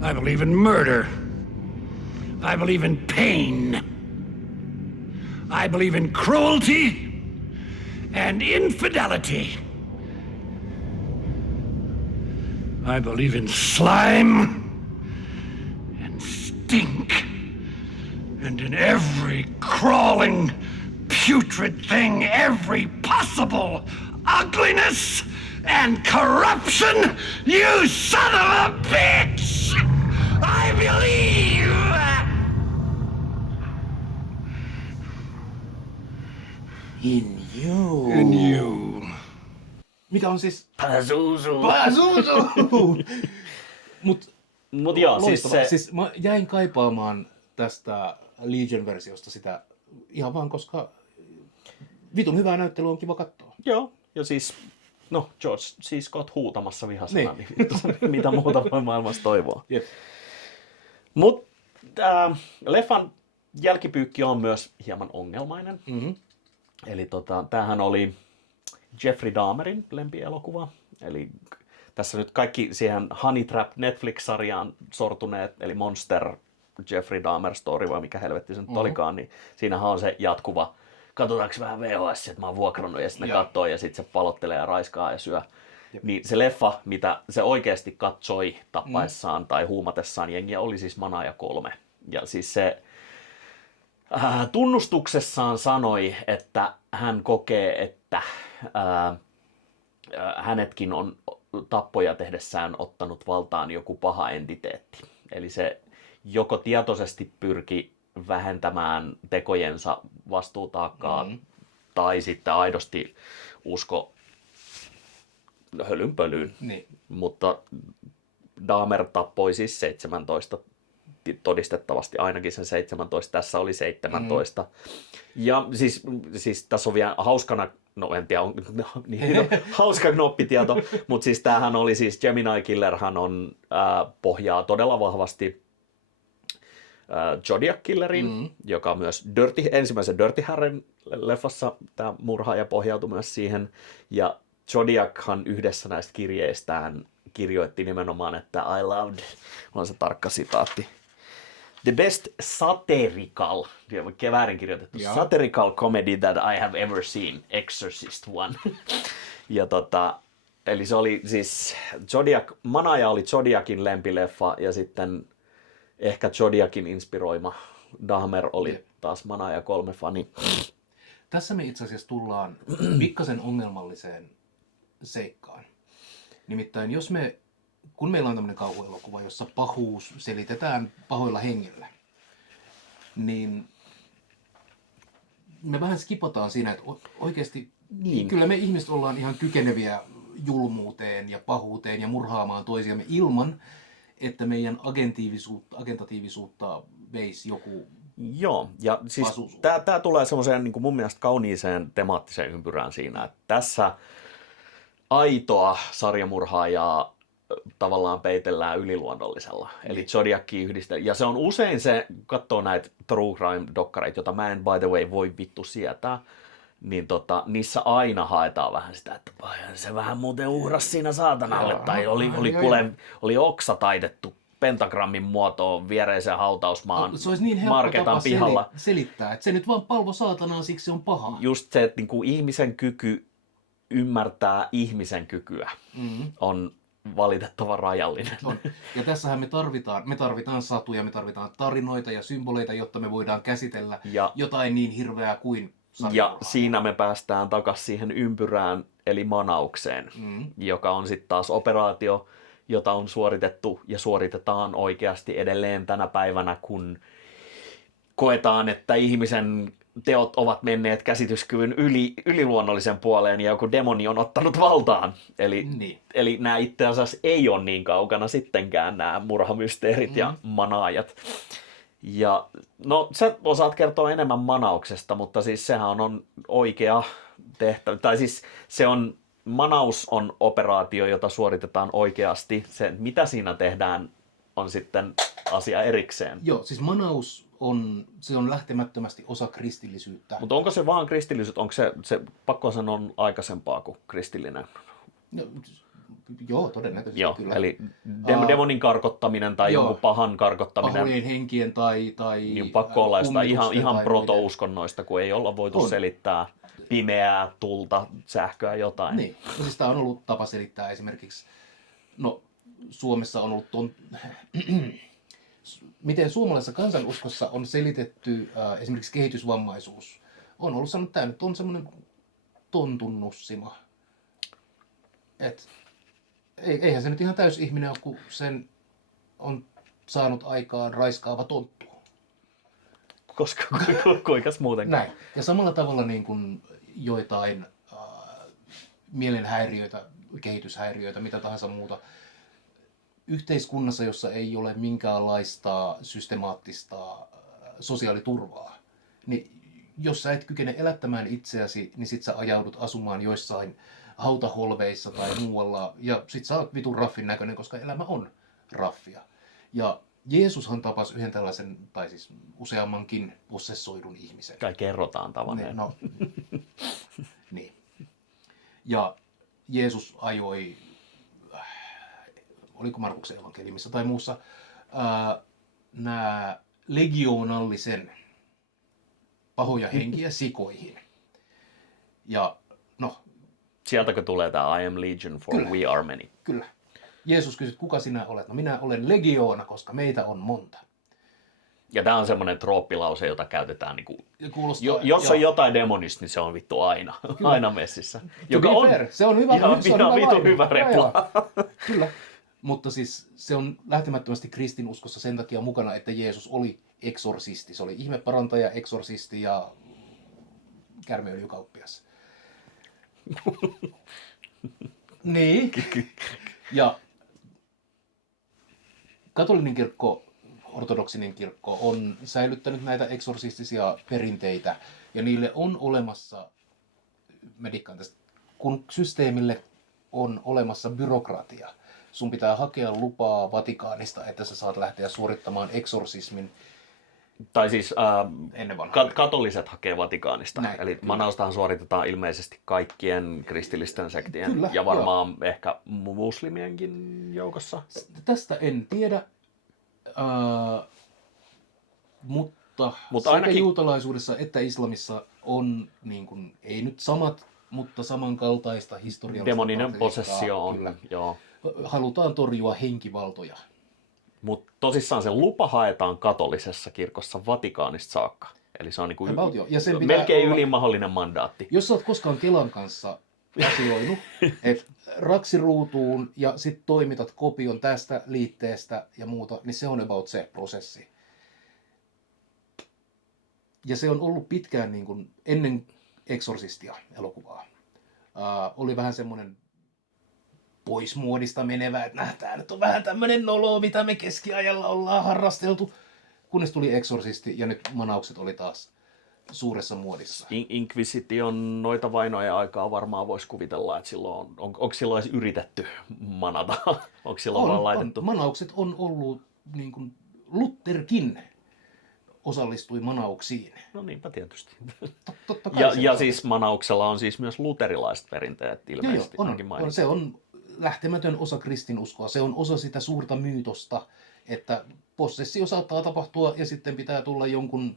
I believe in murder. I believe in pain. I believe in cruelty and infidelity. I believe in slime and stink and in every crawling, putrid thing, every possible ugliness and corruption, you son of a bitch! I believe! In you. In you. Mikä on siis... Pazuzu! Mut joo, siis mä jäin kaipaamaan tästä Legion-versiosta sitä ihan vaan, koska vitun hyvää näyttelyä on kiva katsoa. Joo, ja siis, no George C. Scott huutamassa vihasana, niin mitä muuta voi maailmassa toivoa. Yep. Mutta leffan jälkipyykki on myös hieman ongelmainen. Mm-hmm. Eli tämähän oli Jeffrey Dahmerin lempielokuva. Eli tässä nyt kaikki siihen Honey Trap Netflix-sarjaan sortuneet, eli Monster Jeffrey Dahmer Story, vai mikä helvetti se nyt olikaan, niin siinähän on se jatkuva, katsotaanko vähän VHS, että mä oon vuokrannut, ja sitten ne katsoo, ja sitten se palottelee ja raiskaa ja syö. Jep. Niin se leffa, mitä se oikeasti katsoi tappaessaan tai huumatessaan jengiä, oli siis Manaaja 3. Ja siis se tunnustuksessaan sanoi, että hän kokee, että hänetkin on tappoja tehdessään ottanut valtaan joku paha entiteetti. Eli se joko tietoisesti pyrki vähentämään tekojensa vastuutaakkaa tai sitten aidosti usko hölynpölyyn. Niin. Mutta Dahmer tappoi siis 17, todistettavasti ainakin sen 17, tässä oli 17. Ja siis tässä on vielä hauskana, no en tiedä, hauska knoppitieto, mutta siis tämähän oli siis Gemini Killerhän on pohjaa todella vahvasti Zodiac Killerin, joka myös ensimmäisen Dirty Harryn leffassa tämä murhaaja pohjautui myös siihen. Ja Zodiachan yhdessä näistä kirjeistään kirjoitti nimenomaan, että I loved, on se tarkka sitaatti, the best satirical, väärin kirjoitettu, satirical comedy that I have ever seen, Exorcist one. Ja eli se oli siis Manaaja oli Zodiacin lempileffa ja sitten ehkä Zodiacin inspiroima Dahmer oli taas Manaaja 3 fani. Tässä me itse asiassa tullaan pikkasen ongelmalliseen seikkaan. Nimittäin kun meillä on tämmöinen kauhuelokuva, jossa pahuus selitetään pahoilla hengillä, niin me vähän skipataan siinä, että oikeasti kyllä me ihmiset ollaan ihan kykeneviä julmuuteen ja pahuuteen ja murhaamaan toisiamme ilman, että meidän agentatiivisuutta veisi joku. Joo, ja siis tämä tulee semmoiseen niin kuin mun mielestä kauniiseen temaattiseen ympyrään siinä, että tässä aitoa sarjamurhaajaa tavallaan peitellään yliluonnollisella. Eli Zodiacia yhdistetään. Ja se on usein se, katsoo näitä true crime-dokkareita, jota mä en by the way voi vittu sietää, niin niissä aina haetaan vähän sitä, että se vähän muuten uhras siinä saatanalle, tai oli oksa taitettu pentagrammin muotoon viereisen hautausmaan se olisi niin helppo Marketan tapa pihalla. Selittää, että se nyt vaan palvo saatanaa, siksi se on paha. Just se, että niin kuin ihmisen kyky ymmärtää ihmisen kykyä on valitettavan rajallinen. On. Ja tässähän me tarvitaan satuja, me tarvitaan tarinoita ja symboleita, jotta me voidaan käsitellä jotain niin hirveää kuin ja siinä me päästään takaisin siihen ympyrään, eli manaukseen, joka on sitten taas operaatio, jota on suoritettu ja suoritetaan oikeasti edelleen tänä päivänä, kun koetaan, että ihmisen teot ovat menneet käsityskyvyn yliluonnollisen puoleen ja joku demoni on ottanut valtaan. Eli nämä itse asiassa ei ole niin kaukana sittenkään nämä murhamysteerit ja manaajat. Ja no sä osaat kertoa enemmän manauksesta, mutta siis sehän on oikea tehtävä. Tai siis manaus on operaatio, jota suoritetaan oikeasti. Se, mitä siinä tehdään, on sitten asia erikseen. Joo, siis manaus on lähtemättömästi osa kristillisyyttä. Mutta onko se vaan kristillisyyttä? Onko se pakko sanoa aikaisempaa kuin kristillinen? No, joo, todennäköisesti kyllä. Eli demonin karkottaminen tai jonkun pahan karkottaminen. Pahojen henkien tai niin pakko olla jostain ihan proto-uskonnoista, kun ei olla voitu selittää pimeää, tulta, sähköä, jotain. Niin, no, siis tämä on ollut tapa selittää esimerkiksi, Suomessa on ollut miten suomalaisessa kansanuskossa on selitetty esimerkiksi kehitysvammaisuus. On ollut sanonut, että tämä nyt on semmoinen tontunnussima. Eihän se nyt ihan täysihminen ole, kun sen on saanut aikaan raiskaava tonttu. Koska kuinkas muuten? Näin. Ja samalla tavalla niin kuin joitain mielenhäiriöitä, kehityshäiriöitä, mitä tahansa muuta. Yhteiskunnassa, jossa ei ole minkäänlaista systemaattista sosiaaliturvaa, niin jos sä et kykene elättämään itseäsi, niin sit sä ajaudut asumaan joissain hautaholveissa tai muualla, ja sit sä oot vitun raffin näköinen, koska elämä on raffia. Ja Jeesushan tapasi yhden tällaisen, tai siis useammankin possessoidun ihmisen. Kai kerrotaan tavanneen. Niin. Ja Jeesus ajoi, oliko Markuksen evankeliumissa tai muussa, nämä legioonallisen pahoja henkiä sikoihin. Ja sieltäkö tulee tämä I am legion for we are many? Kyllä. Jeesus kysyi, kuka sinä olet? No minä olen legioona, koska meitä on monta. Ja tämä on semmoinen trooppilause, jota käytetään jos on jotain demonista, niin se on vittu aina messissä. Joka on fair. Se on hyvä. Ihan vitun hyvä repla. Kyllä. Mutta siis se on lähtemättömästi kristinuskossa sen takia mukana, että Jeesus oli eksorsisti. Se oli ihmeparantaja, eksorsisti ja käärmeöljykauppias. Niin. Ja katolinen kirkko, ortodoksinen kirkko on säilyttänyt näitä eksorsistisia perinteitä ja niille on olemassa, mä dikkaan tästä, kun systeemille on olemassa byrokratia, sun pitää hakea lupaa Vatikaanista, että sä saat lähteä suorittamaan eksorsismin. Tai siis ennen vanhaa. katoliset hakee Vatikaanista. Näin, eli kyllä. manaustahan suoritetaan ilmeisesti kaikkien kristillisten sektien Kyllä, ja varmaan ehkä muslimienkin joukossa. Tästä en tiedä, mutta sekä ainakin juutalaisuudessa että islamissa on, niin kuin, ei nyt samat, mutta samankaltaista historiallista demoninen praktiikkaa, possessio on, kyllä. joo. Halutaan torjua henkivaltoja. Mutta tosissaan se lupa haetaan katolisessa kirkossa Vatikaanista saakka. Eli se on niinku Ja sen pitää melkein olla, ylin mahdollinen mandaatti. jos sä oot koskaan Kelan kanssa asioinut, että raksiruutuun ja sit toimitat kopion tästä liitteestä ja muuta, niin se on about se prosessi. Ja se on ollut pitkään niin kuin ennen Exorcistia elokuvaa. Oli vähän semmoinen poismuodista menevä, että tää nyt on vähän tämmöinen nolo, mitä me keskiajalla ollaan harrasteltu. Kunnes tuli Exorcisti ja nyt manaukset oli taas suuressa muodissa. Inquisition noita vainoja aikaa varmaan voisi kuvitella, että silloin onko silloin edes yritetty manata? Onko silloin vaan laitettu? Manaukset on ollut, niin kuin Lutherkin osallistui manauksiin. No niinpä tietysti. Totta kai ja siis manauksella on siis myös luterilaiset perinteet ilmeisesti. On. Se on lähtemätön osa kristinuskoa. Se on osa sitä suurta myytosta, että possessio saattaa tapahtua ja sitten pitää tulla jonkun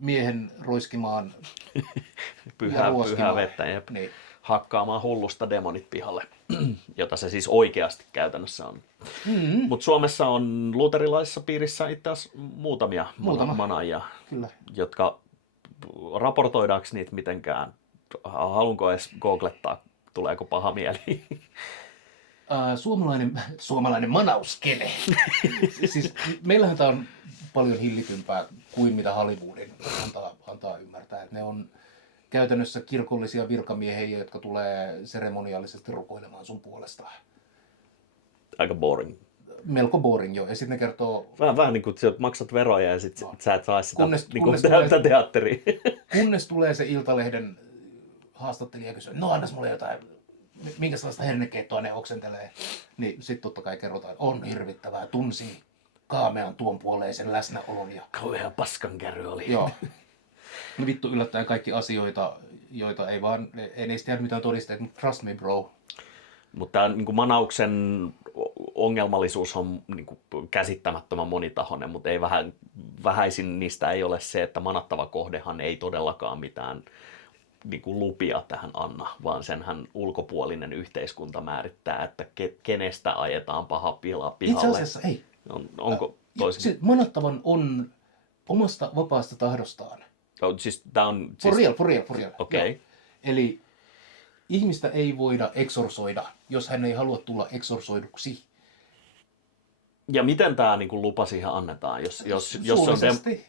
miehen roiskimaan pyhää vettä ja niin. hakkaamaan hullusta demonit pihalle, jota se siis oikeasti käytännössä on. Mutta Suomessa on luterilaisessa piirissä itse asiassa muutamia manaajia, Kyllä. jotka raportoidaanko niitä mitenkään? Haluanko edes googlettaa, tuleeko paha mieli? Suomalainen manauskene. Siis, meillähän tämä on paljon hillitympää kuin mitä Hollywoodin antaa ymmärtää. Että ne on käytännössä kirkollisia virkamiehiä, jotka tulee seremoniallisesti rukoilemaan sun puolestaan. Aika boring. Melko boring, joo. Ja sitten ne kertoo... Vähän niin kuin että maksat veroja ja sitten sä et saa sitä kunnes teatteria. Kunnes tulee se Iltalehden haastattelija ja kysyy, no annas mulle jotain, minkä sellaista hernekeittoa ne oksentelee. Niin sitten totta kai kerrotaan, on hirvittävää, tunsi kaamean tuon puoleisen läsnäolon. Ja... Kauhean paskankärry oli. Joo. No vittu yllättäen kaikki asioita, joita ei vaan, ei niistä tiedä mitään todisteita, mutta trust me bro. Mutta tämä niin manauksen ongelmallisuus on niin kuin käsittämättömän monitahoinen, mutta ei vähäisin niistä ei ole se, että manattava kohdehan ei todellakaan mitään niin kuin lupia tähän anna, vaan senhän ulkopuolinen yhteiskunta määrittää, että kenestä ajetaan paha pihalle. Itse asiassa ei. Onko toisin? Siis manattavan on omasta vapaasta tahdostaan. Siis tämä on... For real. Okei. Okay. Eli ihmistä ei voida eksorsoida, jos hän ei halua tulla eksorsoiduksi. Ja miten tämä niin kuin lupa siihen annetaan? Jos suullisesti.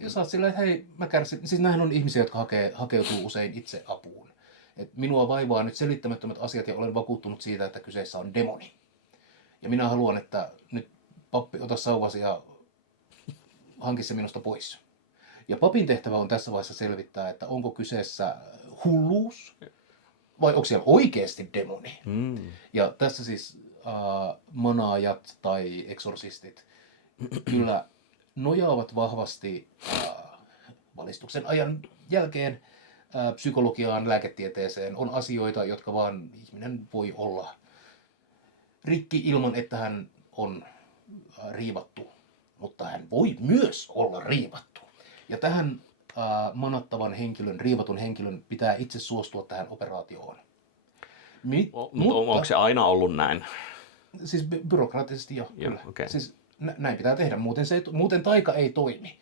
Jos olet silleen, että hei, mä kärsin. Siis nämähän on ihmisiä, jotka hakeutuu usein itse apuun. Et minua vaivaa nyt selittämättömät asiat ja olen vakuuttunut siitä, että kyseessä on demoni. Ja minä haluan, että nyt pappi, ota sauvasi ja hanki se minusta pois. Ja papin tehtävä on tässä vaiheessa selvittää, että onko kyseessä hulluus vai onko siellä oikeasti demoni. Ja tässä siis manaajat tai eksorsistit kyllä nojaavat vahvasti valistuksen ajan jälkeen psykologiaan, lääketieteeseen. On asioita, jotka vaan ihminen voi olla rikki ilman, että hän on riivattu, mutta hän voi myös olla riivattu. Ja tähän manattavan henkilön, riivatun henkilön pitää itse suostua tähän operaatioon. Onko se aina ollut näin? Siis byrokraattisesti jo, kyllä. Okay. Siis näin pitää tehdä, muuten taika ei toimi,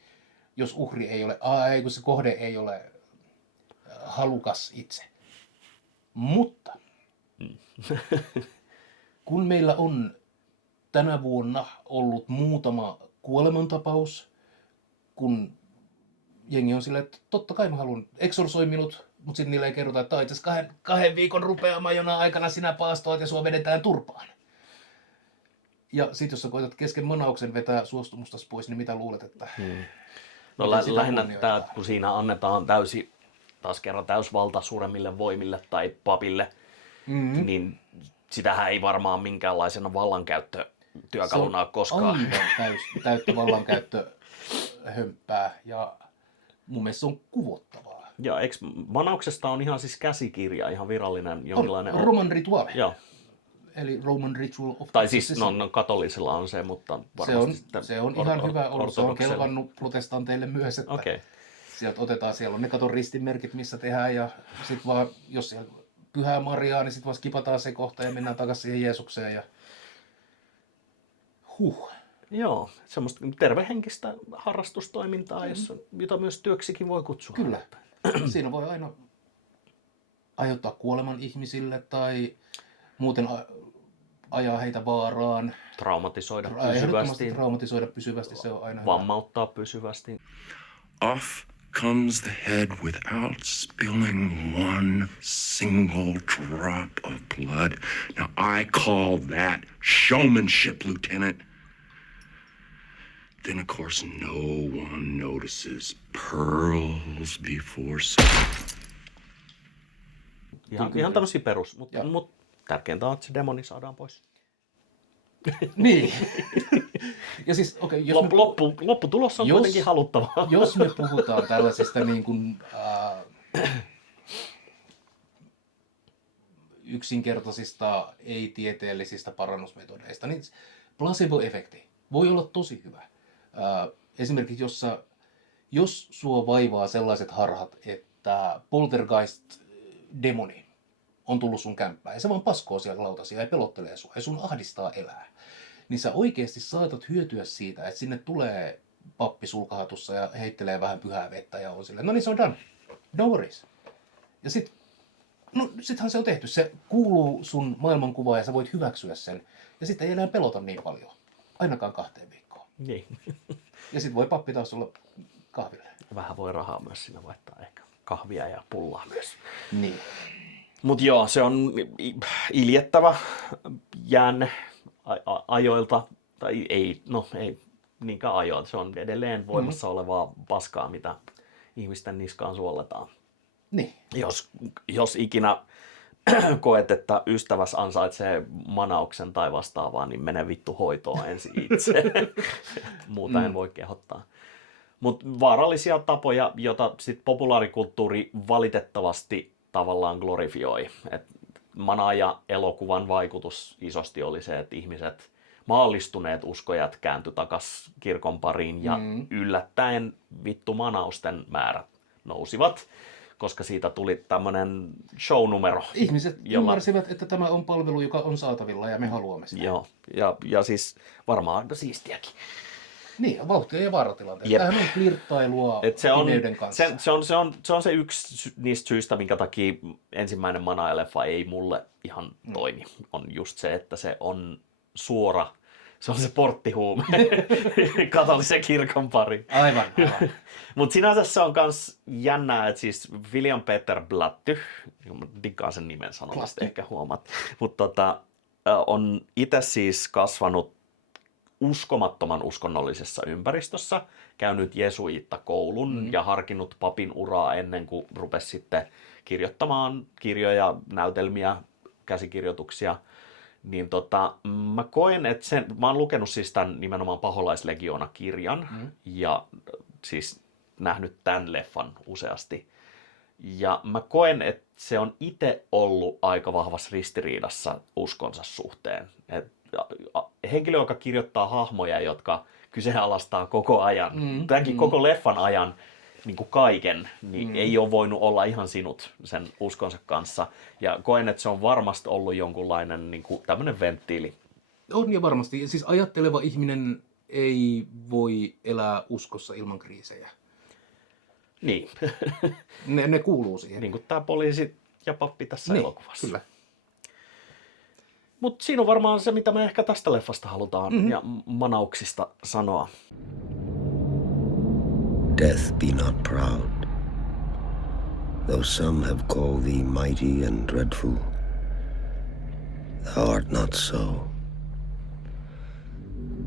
jos uhri ei ole, kun se kohde ei ole halukas itse. Mutta kun meillä on tänä vuonna ollut muutama kuolemantapaus, kun jengi on silleen, että totta kai mä haluan, eksorsoi minut, mutta sitten niille ei kerrota, että itse asiassa 2 viikon rupeama jona aikana sinä paastoat ja sua vedetään turpaan. Ja sit jos sä koetat kesken manauksen vetää suostumustas pois, niin mitä luulet, että... No lähinnä tämä, kun siinä annetaan taas kerran täysvalta suuremmille voimille tai papille, niin sitähän ei varmaan minkäänlaisena vallankäyttötyökaluna koskaan. Se on aivan täyttä vallankäyttöhömppää ja mun mielestä se on kuvottavaa. Ja eikö manauksesta on ihan siis käsikirja, ihan virallinen jonkinlainen... Roman rituaali. Joo. Eli Roman Ritual of Tai siis katolisilla on se, mutta varmasti se on ihan hyvä ollut. Se on kelvannut protestanteille myös, että sieltä otetaan, siellä on ne katon ristinmerkit, missä tehdään ja sitten vaan, jos siellä Pyhää Mariaa, niin sitten vaan skipataan se kohta ja mennään takaisin siihen Jeesukseen ja Joo, semmoista tervehenkistä harrastustoimintaa, jota myös työksikin voi kutsua. Kyllä. Siinä voi aina aiheuttaa kuoleman ihmisille tai muuten ajaa heitä vaaraan. Traumatisoida pysyvästi, se on aina vammauttaa pysyvästi. Off comes the head without spilling one single drop of blood. Now I call that showmanship, Lieutenant. Then of course no one notices pearls before Ihan tämmöisiä perus, mutta tärkeintä on, että se demoni saadaan pois. Niin. Ja siis, lopputulos on kuitenkin haluttavaa. Jos me puhutaan tällaisista niin kuin, yksinkertaisista, ei-tieteellisistä parannusmetodeista, niin placebo-efekti voi olla tosi hyvä. Esimerkiksi jos sua vaivaa sellaiset harhat, että poltergeist-demoni on tullut sun kämppään ja se vaan paskoo siellä lautasia ja pelottelee sua ja sun ahdistaa elää, niin sä oikeasti saatat hyötyä siitä, että sinne tulee pappi sulkahatussa ja heittelee vähän pyhää vettä ja on silleen, no niin se on done, no worries. Ja sittenhän se on tehty, se kuuluu sun maailmankuvaan ja sä voit hyväksyä sen ja sitten ei enää pelota niin paljon, ainakaan 2 viikkoon. Niin. Ja sitten voi pappi taas olla kahville. Vähän voi rahaa myös siinä vaihtaa, ehkä kahvia ja pullaa myös. Niin. Mutta joo, se on iljettävä jäänne ajoilta, tai ei niinkään ajoilta, se on edelleen voimassa olevaa paskaa, mitä ihmisten niskaan suolletaan. Niin. Jos ikinä koet, että ystäväs ansaitsee manauksen tai vastaavaa, niin mene vittu hoitoon ensin itse. Muuta en voi kehottaa. Mutta vaarallisia tapoja, joita sit populaarikulttuuri valitettavasti tavallaan glorifioi. Et manaaja-elokuvan vaikutus isosti oli se, että ihmiset, maallistuneet uskojat kääntyi takas kirkon pariin ja yllättäen vittu manausten määrät nousivat, koska siitä tuli tämmöinen show-numero. Ihmiset ymmärsivät, että tämä on palvelu, joka on saatavilla ja me haluamme sitä. Joo, ja siis varmaan aika siistiäkin. Niin, vauhtia ja vaaratilanteita. Tämähän on flirttailua pimeyden kanssa. Se on se yksi niistä syistä, minkä takia ensimmäinen Manaaja-leffa ei mulle ihan toimi. On just se, että se on suora, se on se porttihuume katolisen kirkon pari. Aivan. Mutta sinänsä se on myös jännää, että siis William Peter Blatty, diggaan sen nimen sanomasta, ehkä huomaat, mutta on itse siis kasvanut uskomattoman uskonnollisessa ympäristössä, käynyt jesuiittakoulun ja harkinnut papin uraa ennen kuin rupesi sitten kirjoittamaan kirjoja, näytelmiä, käsikirjoituksia. Niin mä koen, että mä oon lukenut siis tämän nimenomaan Paholaislegioona-kirjan ja siis nähnyt tämän leffan useasti. Ja mä koen, että se on itse ollut aika vahvassa ristiriidassa uskonsa suhteen. Henkilö, joka kirjoittaa hahmoja, jotka kyseenalaistaa koko ajan, tämänkin koko leffan ajan niin kuin kaiken, niin ei ole voinut olla ihan sinut sen uskonsa kanssa. Ja koen, että se on varmasti ollut jonkunlainen niin kuin tämmöinen venttiili. On ja varmasti. Siis ajatteleva ihminen ei voi elää uskossa ilman kriisejä. Niin. ne kuuluu siihen. Niin kuin tämä poliisi ja pappi tässä elokuvassa. Kyllä. Mutta siinä on varmaan se, mitä me ehkä tästä leffasta halutaan ja manauksista sanoa. Death, be not proud. Though some have called thee mighty and dreadful, thou art not so.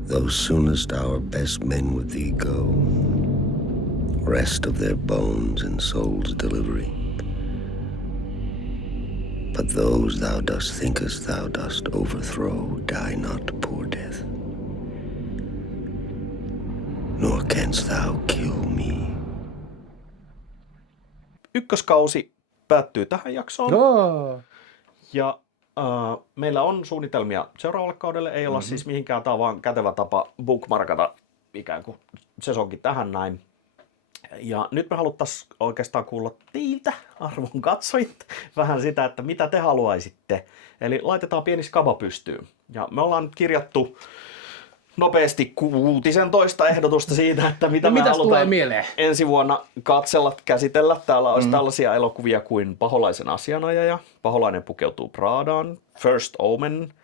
Though soonest our best men with thee go, rest of their bones and souls delivery. But those thou dost thinkest thou dost overthrow, die not, poor death. Nor canst thou kill me. Ykköskausi päättyy tähän jaksoon. Joo. Ja meillä on suunnitelmia seuraavalle kaudelle. Ei olla siis mihinkään, tämä on vaan kätevä tapa bookmarkata ikään kuin sesonkin tähän näin. Ja nyt me haluttaisiin oikeastaan kuulla teiltä, arvon katsojat, vähän sitä, että mitä te haluaisitte. Eli laitetaan pieni skaba pystyyn. Ja me ollaan nyt kirjattu nopeasti 16 ehdotusta siitä, että mitä me halutaan ensi vuonna katsella, käsitellä. Täällä olisi tällaisia elokuvia kuin Paholaisen asianajaja, Paholainen pukeutuu Pradaan, First Omen,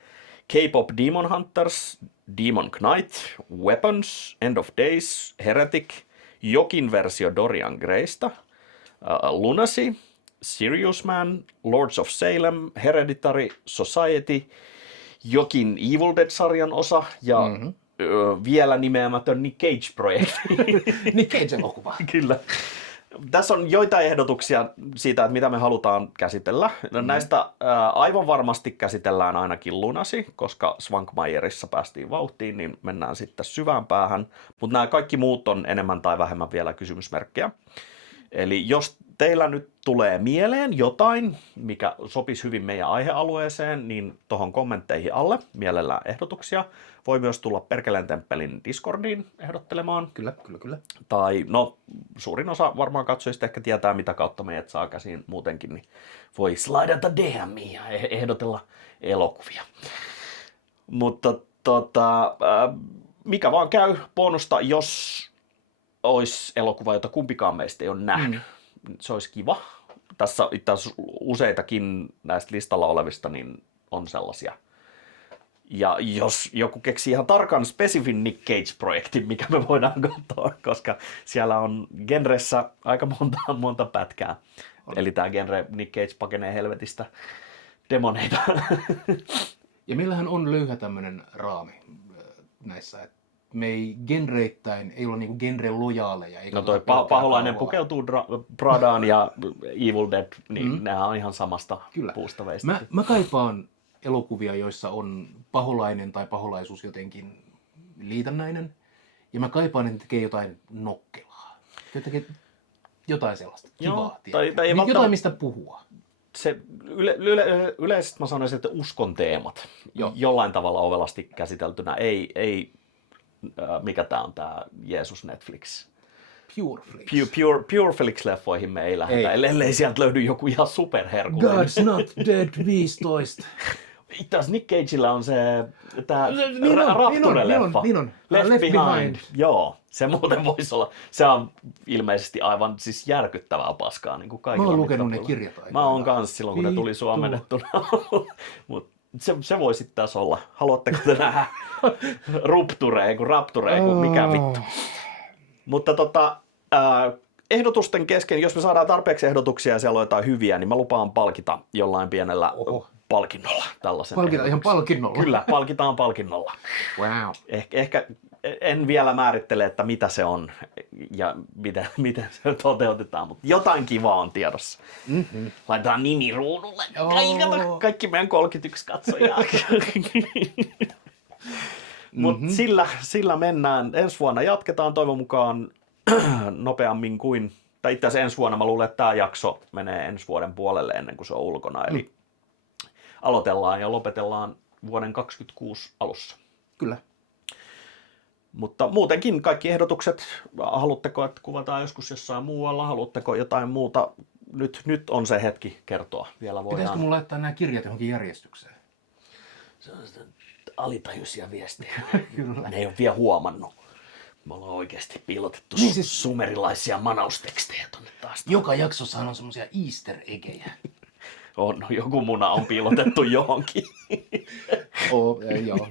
K-pop Demon Hunters, Demon Knight, Weapons, End of Days, Heretic, Jokin versio Dorian Graysta, Lunacy, Serious Man, Lords of Salem, Hereditary, Society, Jokin Evil Dead-sarjan osa ja vielä nimeämätön Nick Cage-projekti. Nick Cage-elokuva. Kyllä. Tässä on joitain ehdotuksia siitä, että mitä me halutaan käsitellä. Näistä aivan varmasti käsitellään ainakin Lunacy, koska Svankmayerissa päästiin vauhtiin, niin mennään sitten syvään päähän. Mutta nämä kaikki muut on enemmän tai vähemmän vielä kysymysmerkkejä. Eli jos teillä nyt tulee mieleen jotain, mikä sopisi hyvin meidän aihealueeseen, niin tuohon kommentteihin alle mielellään ehdotuksia. Voi myös tulla Perkeleen temppelin Discordiin ehdottelemaan. Kyllä. Tai no, suurin osa varmaan katsojista ehkä tietää, mitä kautta meidät saa käsiin muutenkin, niin voi slaidata DM:iin ja ehdotella elokuvia. Mutta mikä vaan käy bonusta, jos olisi elokuva, jota kumpikaan meistä ei ole nähnyt. Se olisi kiva. Tässä itse asiassa useitakin näistä listalla olevista niin on sellaisia. Ja jos joku keksii ihan tarkan spesifin Nick Cage-projektin, mikä me voidaan katsoa, koska siellä on genressä aika monta pätkää. Eli tämä genre Nick Cage pakenee helvetistä demoneita. Ja meillähän on löyhä tämmöinen raami näissä, että me ei genreittäin, ei olla niinku genre-lojaaleja. No toi Paholainen pukeutuu Pradaan ja Evil Dead, niin nehän on ihan samasta puusta veistä. Mä kaipaan elokuvia, joissa on paholainen tai paholaisuus jotenkin liitännäinen. Ja mä kaipaan, että tekee jotain nokkelaa. Jotain sellaista kivaa. Tai jotain, mistä puhua. Se yleisesti mä sanoisin, että uskon teemat jollain tavalla ovelasti käsiteltynä. Ei mikä tää on tää Jeesus Netflix. Pureflix-leffoihin me ei lähdetä, ellei sieltä löydy joku ihan superherkullinen. God's Not Dead 15. Itse asiassa Nick Cagella on se tää Rapture-leffa. Left Behind. Joo, se muuten voisi olla. Se on ilmeisesti aivan siis järkyttävää paskaa. Niin kuin kaikilla. Mä oon lukenut ne kirjat aikaan. Mä oon kans silloin, kun ne tuli suomennettuna. Mut se voisi sitten taas olla. Haluatteko te nähdä Rapture, mikä vittu. Mutta ehdotusten kesken, jos me saadaan tarpeeksi ehdotuksia ja siellä on jotain hyviä, niin mä lupaan palkita jollain pienellä palkinnolla tällaisen. Palkitaan ihan palkinnolla? Kyllä, palkitaan palkinnolla. Wow. Ehkä en vielä määrittele, että mitä se on ja miten se toteutetaan, mutta jotain kivaa on tiedossa. Laitetaan nimi ruudulle. Kaikki meidän 31 katsojaa. Mutta sillä mennään. Ensi vuonna jatketaan toivon mukaan nopeammin kuin, tai itse asiassa ensi vuonna mä luulen, että tämä jakso menee ensi vuoden puolelle ennen kuin se on ulkona. Eli aloitellaan ja lopetellaan vuoden 2026 alussa. Kyllä. Mutta muutenkin kaikki ehdotukset, haluatteko, että kuvataan joskus jossain muualla, haluatteko jotain muuta, nyt on se hetki kertoa. Vielä voidaan. Pitäisikö mun laittaa nämä kirjat johonkin järjestykseen? Se on sitä alitajuisia viestejä. Kyllä. Ne ei ole vielä huomannut. Me ollaan oikeasti piilotettu niin siis sumerilaisia manaustekstejä tonne taas. Joka jaksossahan on semmoisia easter eggejä. On, joku muna on piilotettu johonkin. Joo.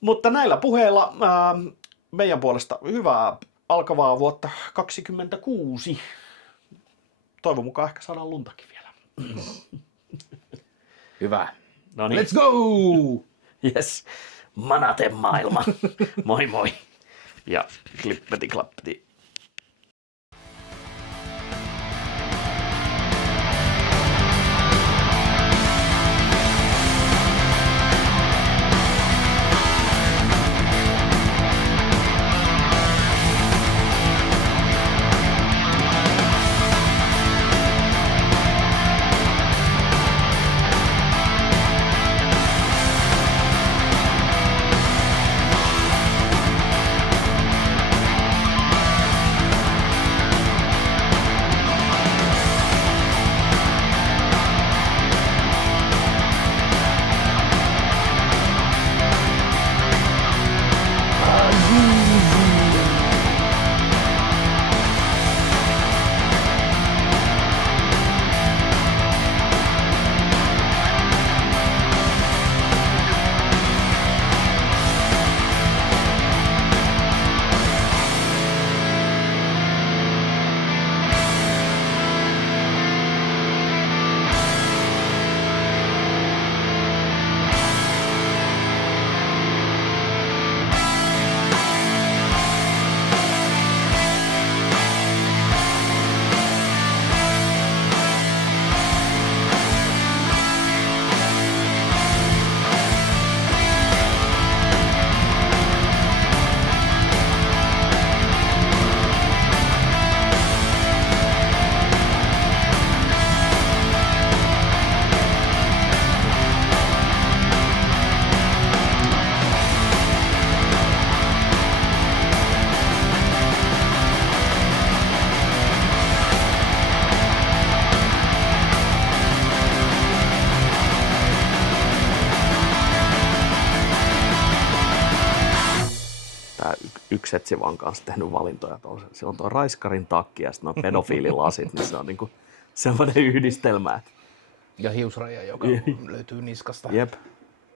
Mutta näillä puheilla meidän puolesta hyvää alkavaa vuotta 2026. Toivon mukaan ehkä saadaan luntakin vielä. Hyvä. No niin. Let's go! Yes. Manaten maailma. Moi moi. Ja klippeti. Yksi etsi vaan kanssa tehnyt valintoja. Se on tuo raiskarin takki ja sitten nuo pedofiililasit, niin se on niinku semmoinen yhdistelmä. Ja hiusraja, joka löytyy niskasta. Jep.